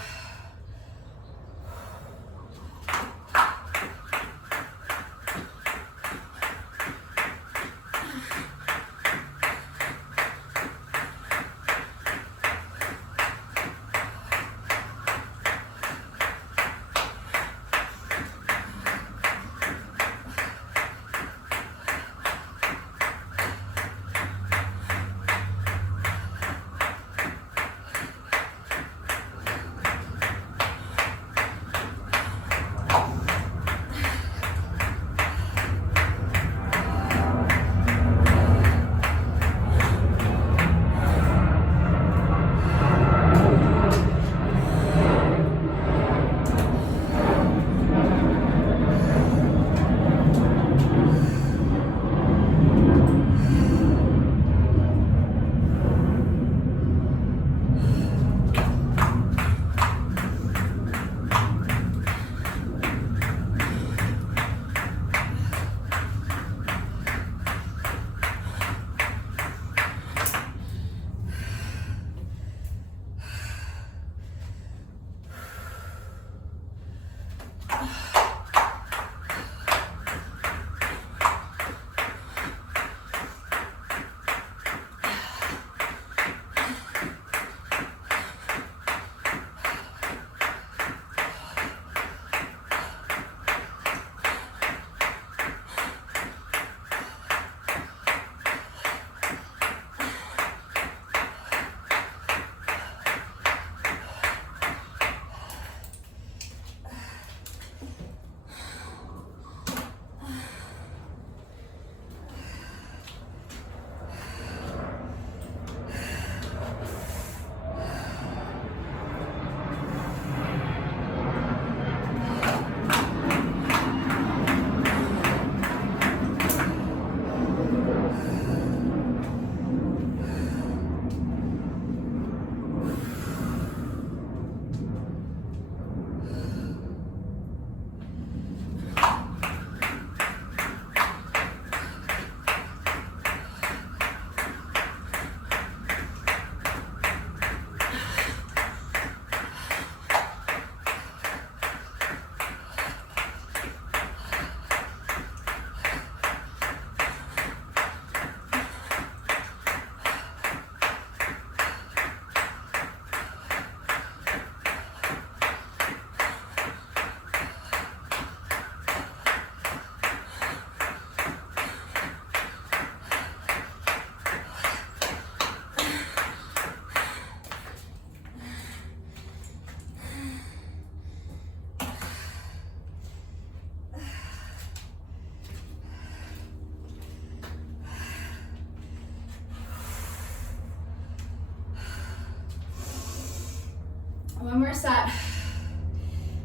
One more set.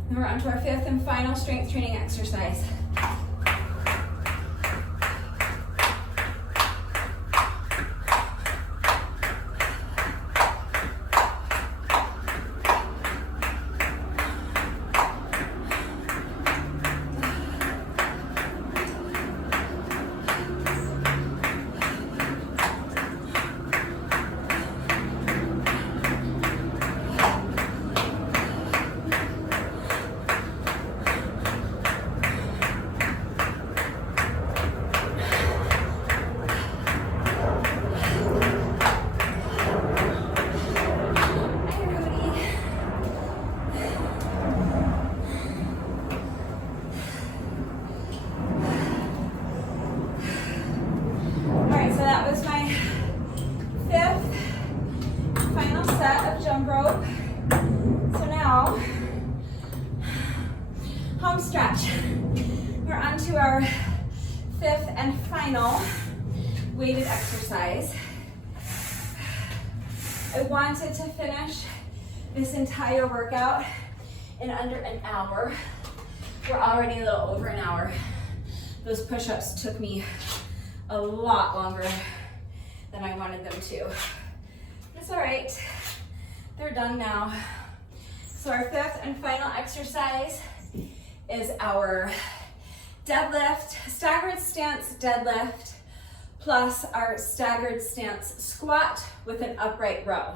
And we're on to our 5th and final strength training exercise. Weighted exercise. I wanted to finish this entire workout in under an hour. We're already a little over an hour. Those push-ups took me a lot longer than I wanted them to. It's all right. They're done now. So our 5th and final exercise is our deadlift, staggered stance deadlift, plus our staggered stance squat with an upright row.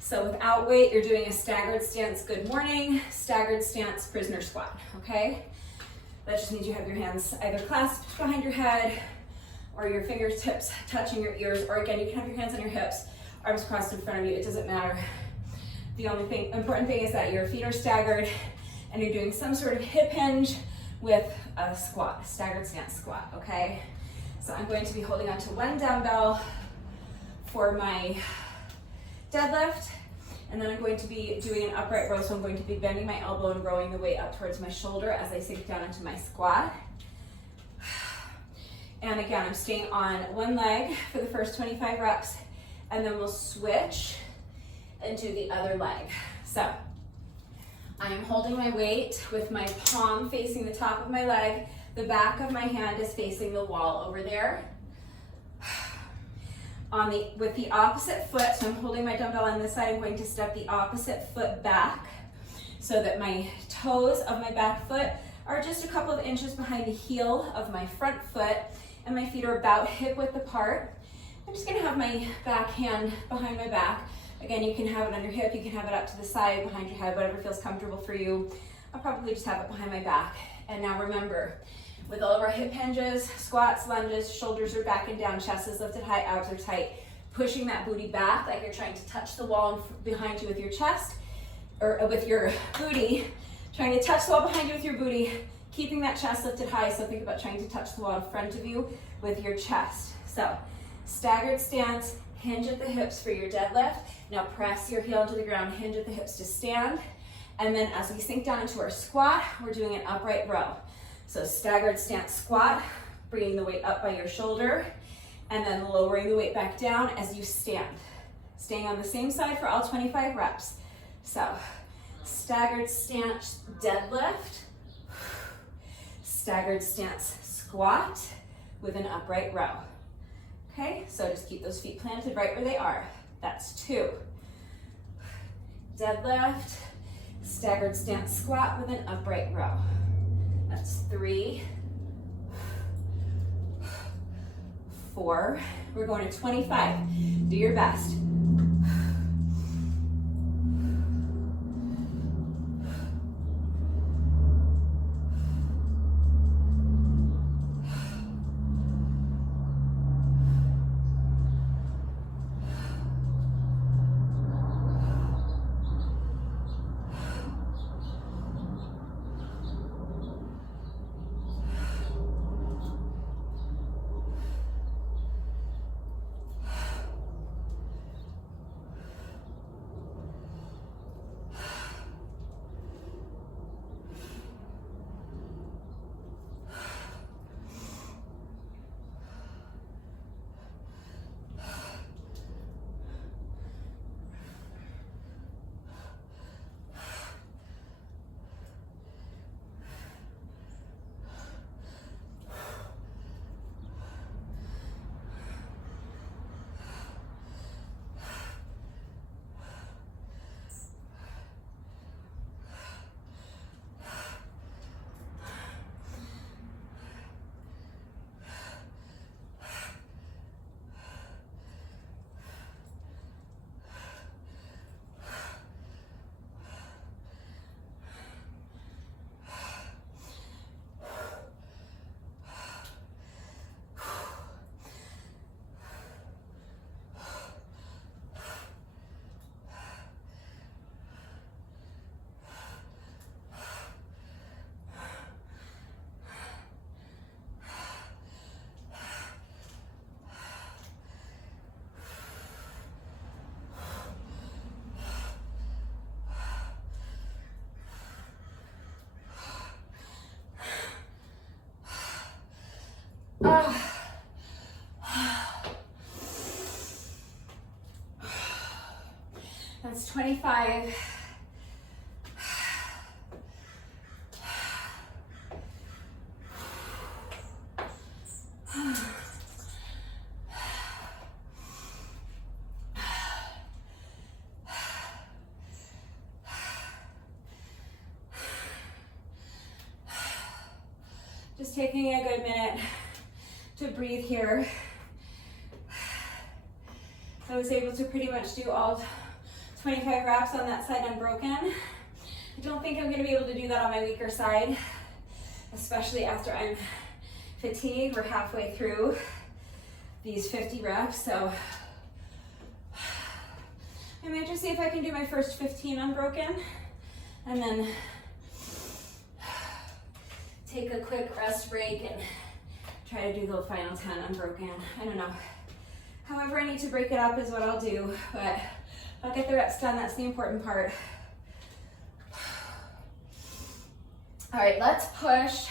So without weight, you're doing a staggered stance good morning, staggered stance prisoner squat, okay? That just means you have your hands either clasped behind your head or your fingertips touching your ears, or again, you can have your hands on your hips, arms crossed in front of you, it doesn't matter. The only important thing is that your feet are staggered and you're doing some sort of hip hinge with a squat, a staggered stance squat, okay? So I'm going to be holding on to one dumbbell for my deadlift, and then I'm going to be doing an upright row, so I'm going to be bending my elbow and rowing the weight up towards my shoulder as I sink down into my squat. And again, I'm staying on one leg for the first 25 reps, and then we'll switch and do the other leg. So I am holding my weight with my palm facing the top of my leg. The back of my hand is facing the wall over there. With the opposite foot, so I'm holding my dumbbell on this side, I'm going to step the opposite foot back so that my toes of my back foot are just a couple of inches behind the heel of my front foot, and my feet are about hip width apart. I'm just gonna have my back hand behind my back. Again, you can have it on your hip, you can have it up to the side, behind your head, whatever feels comfortable for you. I'll probably just have it behind my back. And now remember, with all of our hip hinges, squats, lunges, shoulders are back and down, chest is lifted high, abs are tight. Pushing that booty back like you're trying to touch the wall behind you with your chest, or with your booty, trying to touch the wall behind you with your booty, keeping that chest lifted high, so think about trying to touch the wall in front of you with your chest. So, staggered stance, hinge at the hips for your deadlift. Now press your heel into the ground, hinge at the hips to stand. And then as we sink down into our squat, we're doing an upright row. So staggered stance squat, bringing the weight up by your shoulder, and then lowering the weight back down as you stand. Staying on the same side for all 25 reps. So staggered stance deadlift, staggered stance squat with an upright row. Okay, so just keep those feet planted right where they are. That's 2. Deadlift, staggered stance squat with an upright row. That's 3, 4. We're going to 25. Do your best. That's 25. Just taking a good minute to breathe here. I was able to pretty much do all 25 reps on that side unbroken. I don't think I'm going to be able to do that on my weaker side, especially after I'm fatigued. We're halfway through these 50 reps, so I might just see if I can do my first 15 unbroken and then take a quick rest break and try to do the final 10 unbroken. I don't know. However I need to break it up is what I'll do, but I'll get the reps done. That's the important part. All right, let's push.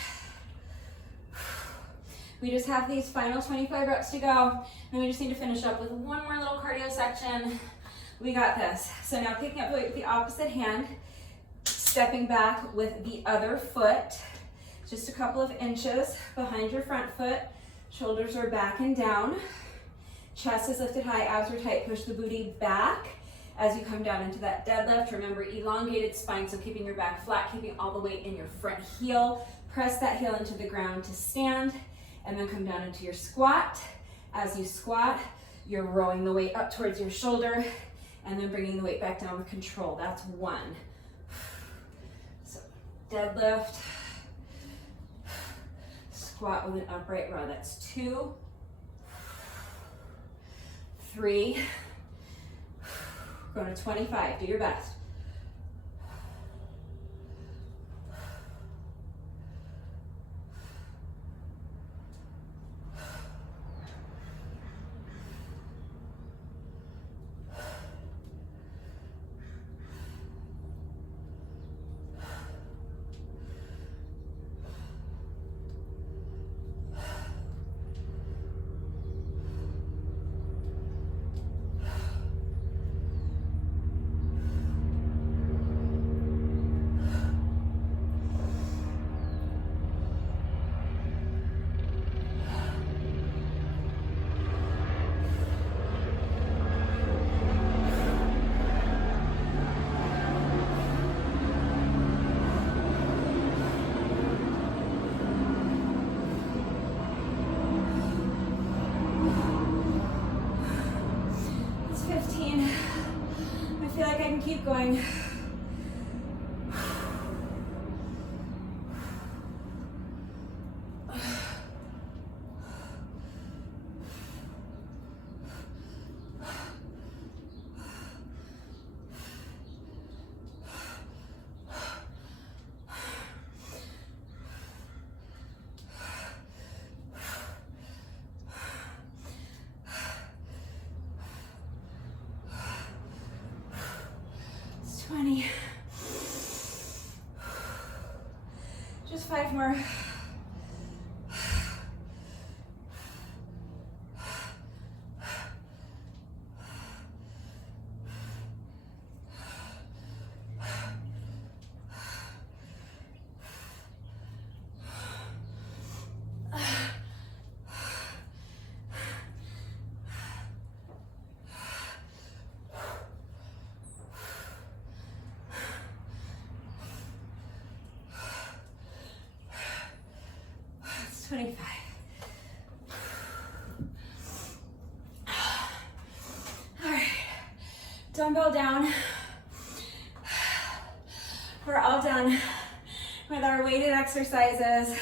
We just have these final 25 reps to go, and we just need to finish up with one more little cardio section. We got this. So now picking up the weight with the opposite hand, stepping back with the other foot, just a couple of inches behind your front foot. Shoulders are back and down. Chest is lifted high, abs are tight. Push the booty back as you come down into that deadlift. Remember, elongated spine, so keeping your back flat, keeping all the weight in your front heel. Press that heel into the ground to stand, and then come down into your squat. As you squat, you're rowing the weight up towards your shoulder, and then bringing the weight back down with control. That's one. So deadlift, squat with an upright row. That's 2, 3, going to 25. Do your best. Keep going. Just 5 more. It's 25. All right, dumbbell down. We're all done with our weighted exercises.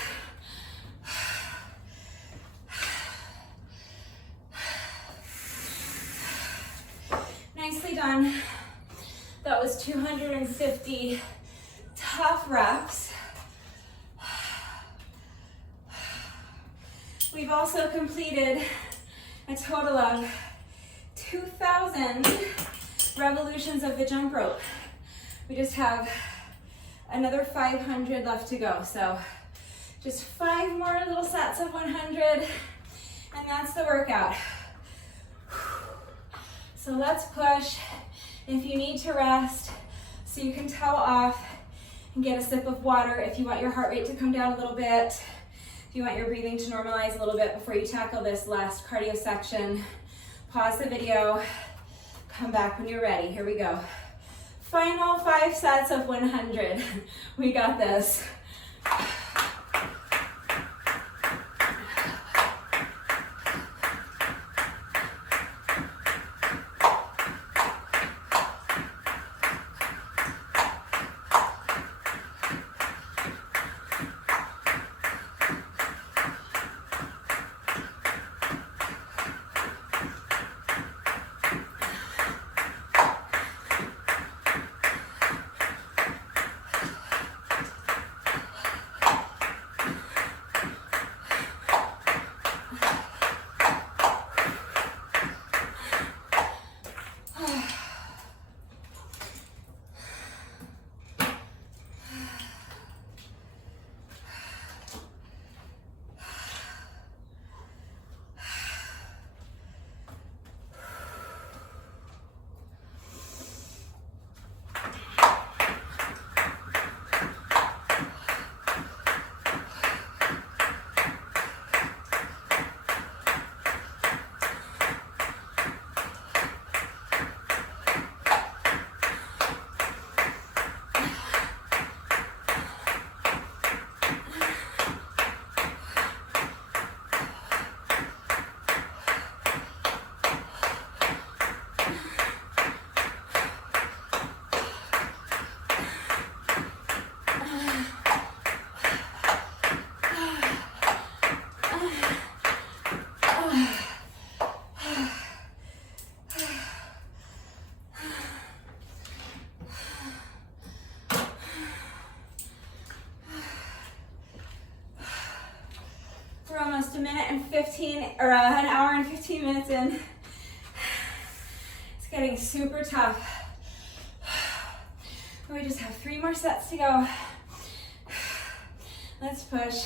Nicely done. That was 250 tough reps. We've also completed a total of 2,000 revolutions of the jump rope. We just have another 500 left to go. So just 5 more little sets of 100, and that's the workout. So let's push If you need to rest, so you can towel off and get a sip of water if you want your heart rate to come down a little bit, if you want your breathing to normalize a little bit before you tackle this last cardio section, pause the video, come back when you're ready. Here we go. Final 5 sets of 100. We got this. We're almost an hour and 15 minutes in. It's getting super tough. We just have 3 more sets to go. Let's push.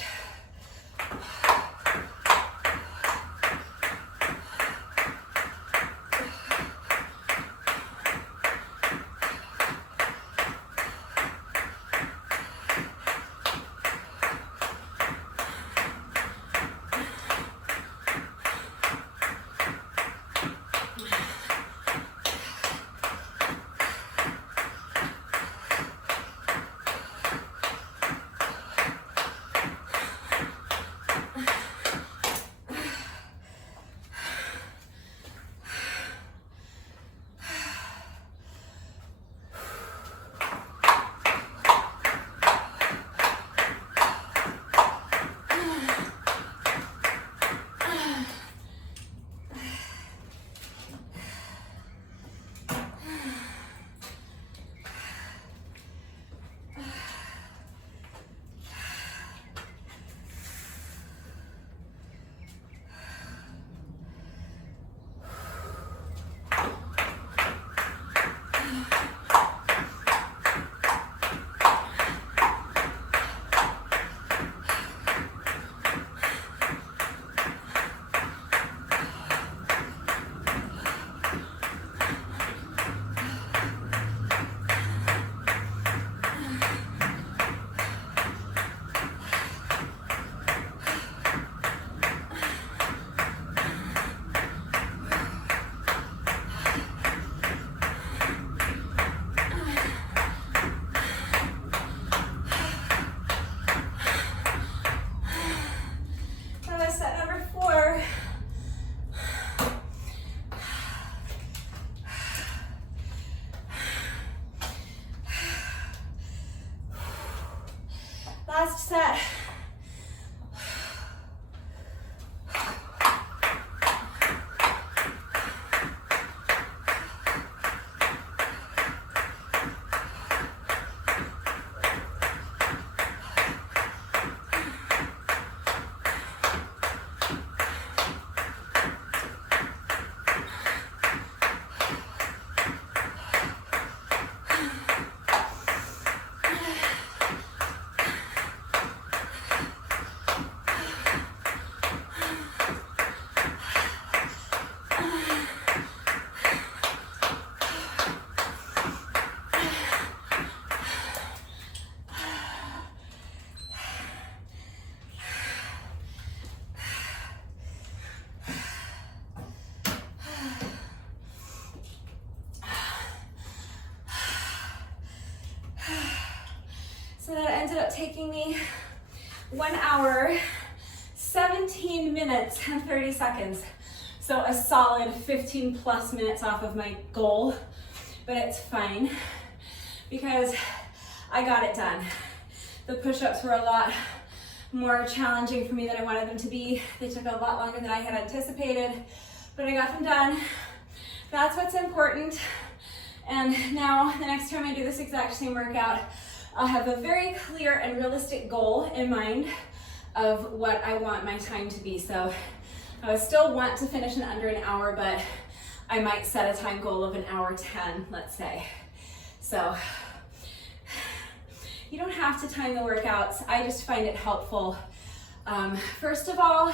ended up taking me 1 hour, 17 minutes, and 30 seconds. So a solid 15 plus minutes off of my goal, but it's fine because I got it done. The push-ups were a lot more challenging for me than I wanted them to be. They took a lot longer than I had anticipated, but I got them done. That's what's important. And now the next time I do this exact same workout, I'll have a very clear and realistic goal in mind of what I want my time to be. So I would still want to finish in under an hour, but I might set a time goal of 1 hour 10, let's say. So you don't have to time the workouts. I just find it helpful. First of all,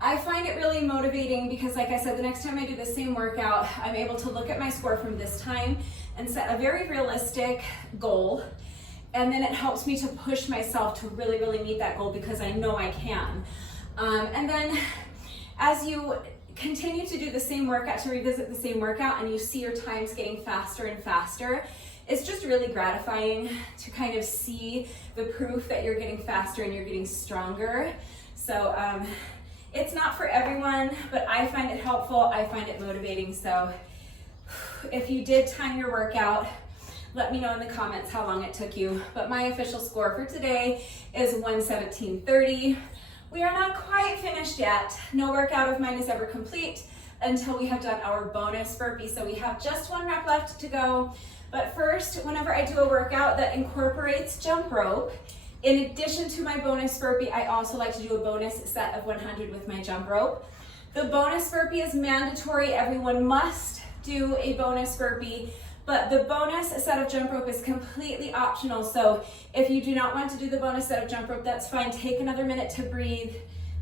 I find it really motivating because, like I said, the next time I do the same workout, I'm able to look at my score from this time and set a very realistic goal. And then it helps me to push myself to really, really meet that goal because I know I can. And then as you continue to do the same workout, to revisit the same workout, and you see your times getting faster and faster, it's just really gratifying to kind of see the proof that you're getting faster and you're getting stronger. So it's not for everyone, but I find it helpful. I find it motivating. So if you did time your workout, let me know in the comments how long it took you. But my official score for today is 1:17:30. We are not quite finished yet. No workout of mine is ever complete until we have done our bonus burpee. So we have just 1 rep left to go. But first, whenever I do a workout that incorporates jump rope, in addition to my bonus burpee, I also like to do a bonus set of 100 with my jump rope. The bonus burpee is mandatory. Everyone must do a bonus burpee, but the bonus set of jump rope is completely optional. So if you do not want to do the bonus set of jump rope, that's fine. Take another minute to breathe,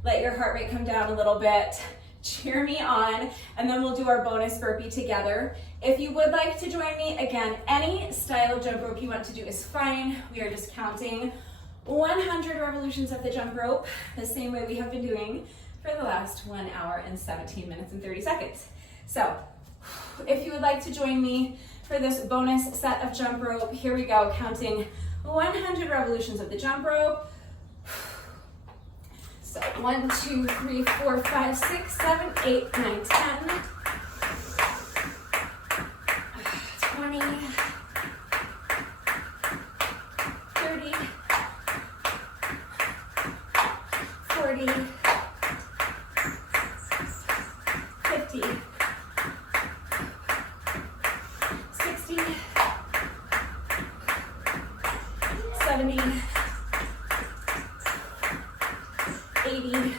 let your heart rate come down a little bit, cheer me on, and then we'll do our bonus burpee together. If you would like to join me, again, any style of jump rope you want to do is fine. We are just counting 100 revolutions of the jump rope, the same way we have been doing for the last 1 hour and 17 minutes and 30 seconds. So if you would like to join me for this bonus set of jump rope, here we go, counting 100 revolutions of the jump rope. So 1, 2, 3, 4, 5, 6, 7, 8, 9, 10, 20, 30, 40, 50, 60, 70, 80,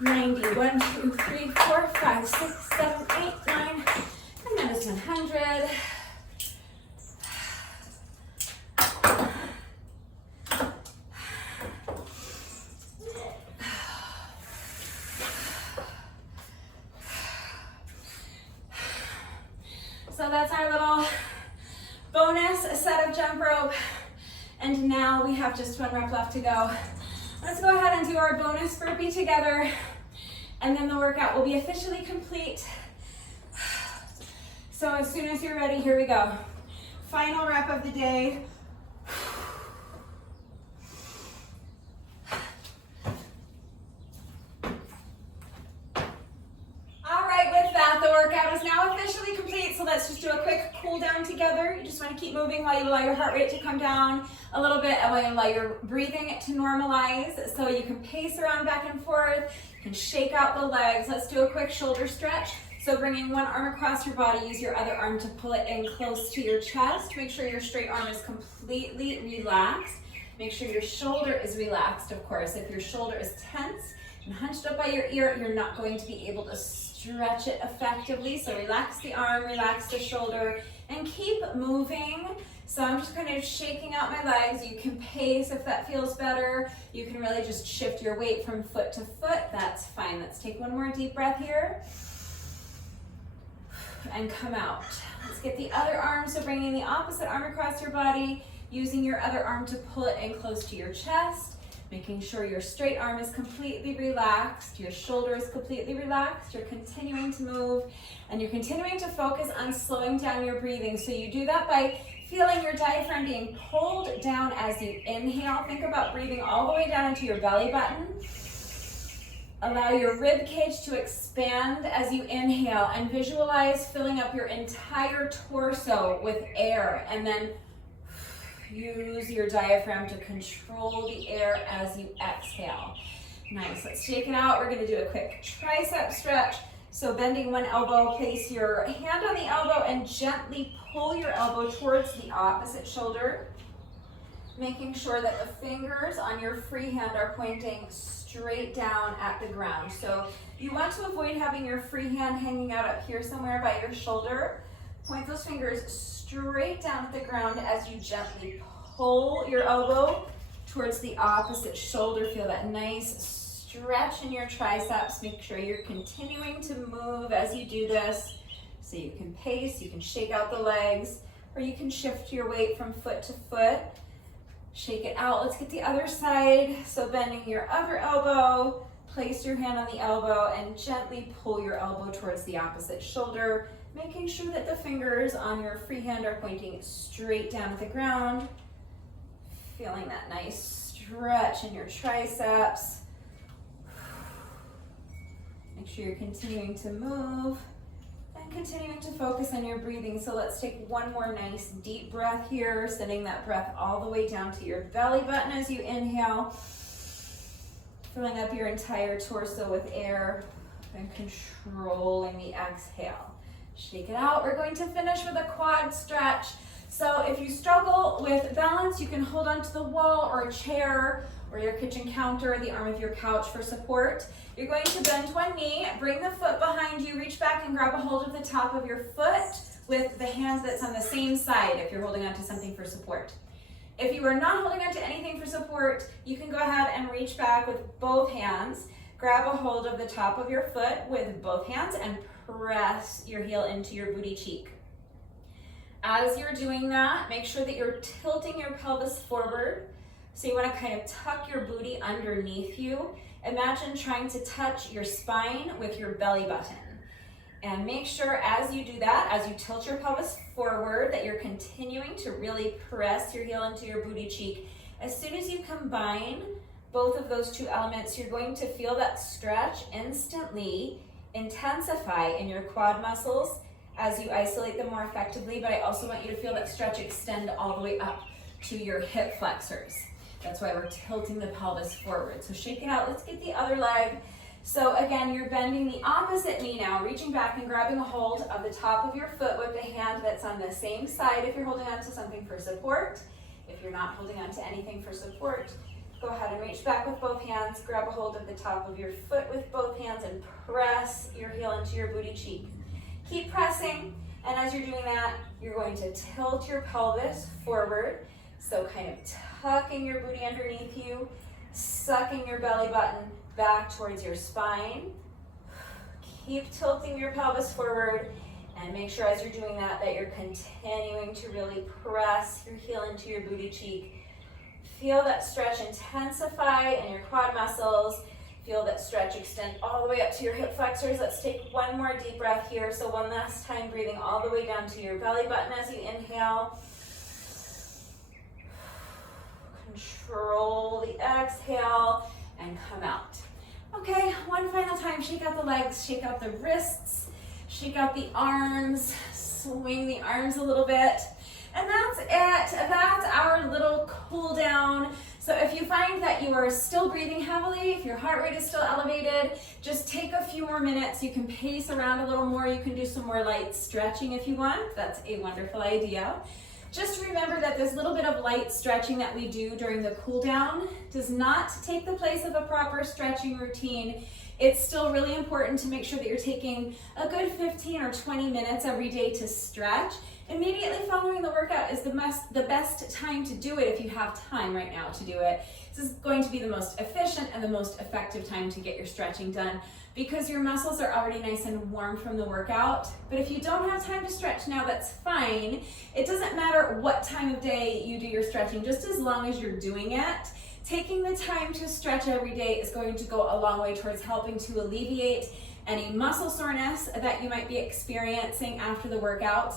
90, 1, 2, 3, 4, 5, 6, 7, 8, 9, and then it's 100. So that's our little bonus set of jump rope. And now we have just 1 rep left to go. Let's go ahead and do our bonus burpee together, and then the workout will be officially complete. So as soon as you're ready, here we go. Final rep of the day. Workout is now officially complete, so let's just do a quick cool down together. You just want to keep moving while you allow your heart rate to come down a little bit and while you allow your breathing to normalize. So you can pace around back and forth, you can shake out the legs. Let's do a quick shoulder stretch. So bringing one arm across your body, use your other arm to pull it in close to your chest. Make sure your straight arm is completely relaxed. Make sure your shoulder is relaxed, of course. If your shoulder is tense and hunched up by your ear, you're not going to be able to stretch it effectively. So relax the arm, relax the shoulder, and keep moving. So I'm just kind of shaking out my legs. You can pace if that feels better. You can really just shift your weight from foot to foot. That's fine. Let's take one more deep breath here. And come out. Let's get the other arm. So bringing the opposite arm across your body, using your other arm to pull it in close to your chest. Making sure your straight arm is completely relaxed, your shoulder is completely relaxed, you're continuing to move, and you're continuing to focus on slowing down your breathing. So you do that by Feeling your diaphragm being pulled down as you inhale. Think about breathing all the way down into your belly button. Allow your rib cage to expand as you inhale, and visualize filling up your entire torso with air, and then use your diaphragm to control the air as you exhale. Nice, let's shake it out. We're gonna do a quick tricep stretch. So bending one elbow, place your hand on the elbow and gently pull your elbow towards the opposite shoulder, making sure that the fingers on your free hand are pointing straight down at the ground. So you want to avoid having your free hand hanging out up here somewhere by your shoulder. Point those fingers straight down at the ground as you gently pull your elbow towards the opposite shoulder. Feel that nice stretch in your triceps. Make sure you're continuing to move as you do this. So you can pace, you can shake out the legs, or you can shift your weight from foot to foot. Shake it out. Let's get the other side. So bending your other elbow, place your hand on the elbow and gently pull your elbow towards the opposite shoulder, making sure that the fingers on your free hand are pointing straight down at the ground. Feeling that nice stretch in your triceps. Make sure you're continuing to move and continuing to focus on your breathing. So let's take one more nice deep breath here, sending that breath all the way down to your belly button as you inhale, filling up your entire torso with air and controlling the exhale. Shake it out. We're going to finish with a quad stretch. So if you struggle with balance, you can hold onto the wall or a chair or your kitchen counter or the arm of your couch for support. You're going to bend one knee, bring the foot behind you, reach back and grab a hold of the top of your foot with the hand that's on the same side if you're holding onto something for support. If you are not holding onto anything for support, you can go ahead and reach back with both hands, grab a hold of the top of your foot with both hands and press your heel into your booty cheek. As you're doing that, make sure that you're tilting your pelvis forward. So you want to kind of tuck your booty underneath you. Imagine trying to touch your spine with your belly button. And make sure as you do that, as you tilt your pelvis forward, that you're continuing to really press your heel into your booty cheek. As soon as you combine both of those two elements, you're going to feel that stretch instantly intensify in your quad muscles as you isolate them more effectively, but I also want you to feel that stretch extend all the way up to your hip flexors. That's why we're tilting the pelvis forward. So shake it out. Let's get the other leg. So again, you're bending the opposite knee now, reaching back and grabbing a hold of the top of your foot with the hand that's on the same side if you're holding on to something for support. If you're not holding on to anything for support, go ahead and reach back with both hands, grab a hold of the top of your foot with both hands and press your heel into your booty cheek. Keep pressing, and as you're doing that, you're going to tilt your pelvis forward. So kind of tucking your booty underneath you, sucking your belly button back towards your spine. Keep tilting your pelvis forward, and make sure as you're doing that, that you're continuing to really press your heel into your booty cheek. Feel that stretch intensify in your quad muscles. Feel that stretch extend all the way up to your hip flexors. Let's take one more deep breath here. So one last time, breathing all the way down to your belly button as you inhale. Control the exhale and come out. Okay, one final time. Shake out the legs, shake out the wrists, shake out the arms, swing the arms a little bit. And that's it. That's our little cool down. So if you find that you are still breathing heavily, if your heart rate is still elevated, just take a few more minutes. You can pace around a little more. You can do some more light stretching if you want. That's a wonderful idea. Just remember that this little bit of light stretching that we do during the cool down does not take the place of a proper stretching routine. It's still really important to make sure that you're taking a good 15 or 20 minutes every day to stretch. Immediately following the workout is the best time to do it if you have time right now to do it. This is going to be the most efficient and the most effective time to get your stretching done because your muscles are already nice and warm from the workout. But if you don't have time to stretch now, that's fine. It doesn't matter what time of day you do your stretching, just as long as you're doing it. Taking the time to stretch every day is going to go a long way towards helping to alleviate any muscle soreness that you might be experiencing after the workout.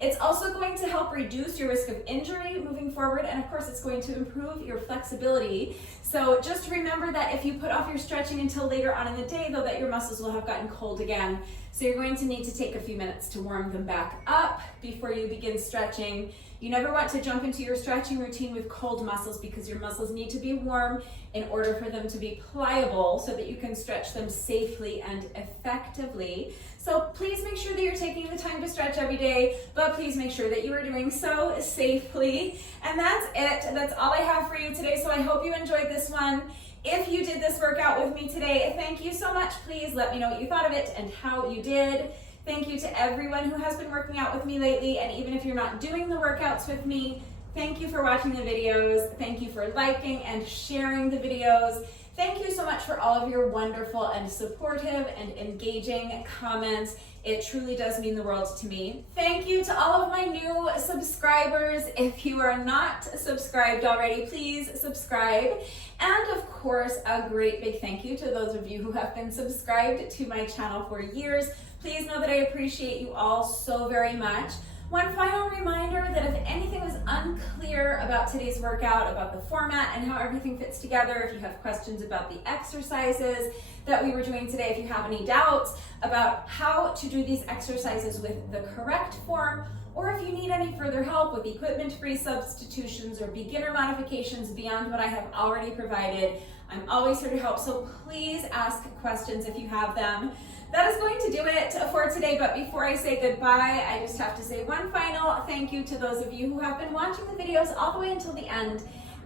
It's also going to help reduce your risk of injury moving forward, and of course it's going to improve your flexibility. So just remember that if you put off your stretching until later on in the day, though, that your muscles will have gotten cold again. So you're going to need to take a few minutes to warm them back up before you begin stretching. You never want to jump into your stretching routine with cold muscles because your muscles need to be warm in order for them to be pliable so that you can stretch them safely and effectively. So please make sure that you're taking the time to stretch every day, but please make sure that you are doing so safely. And that's it. That's all I have for you today. So I hope you enjoyed this one. If you did this workout with me today, thank you so much. Please let me know what you thought of it and how you did. Thank you to everyone who has been working out with me lately, and even if you're not doing the workouts with me, thank you for watching the videos. Thank you for liking and sharing the videos. Thank you so much for all of your wonderful and supportive and engaging comments. It truly does mean the world to me. Thank you to all of my new subscribers. If you are not subscribed already, please subscribe. And of course, a great big thank you to those of you who have been subscribed to my channel for years. Please know that I appreciate you all so very much. One final reminder that if anything was unclear about today's workout, about the format and how everything fits together, if you have questions about the exercises that we were doing today, if you have any doubts about how to do these exercises with the correct form, or if you need any further help with equipment-free substitutions or beginner modifications beyond what I have already provided, I'm always here to help, so please ask questions if you have them. That is going to do it for today, but before I say goodbye, I just have to say one final thank you to those of you who have been watching the videos all the way until the end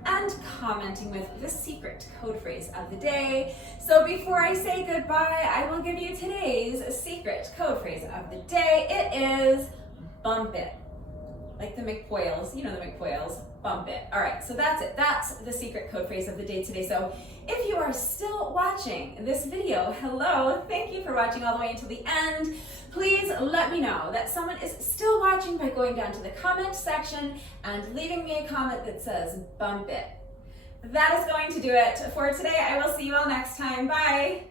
and commenting with the secret code phrase of the day. So before I say goodbye, I will give you today's secret code phrase of the day. It is bump it. Like the McPoyles, you know the McPoyles, bump it. All right, so that's it. That's the secret code phrase of the day today. So if you are still watching this video, hello, thank you for watching all the way until the end. Please let me know that someone is still watching by going down to the comment section and leaving me a comment that says bump it. That is going to do it for today. I will see you all next time. Bye.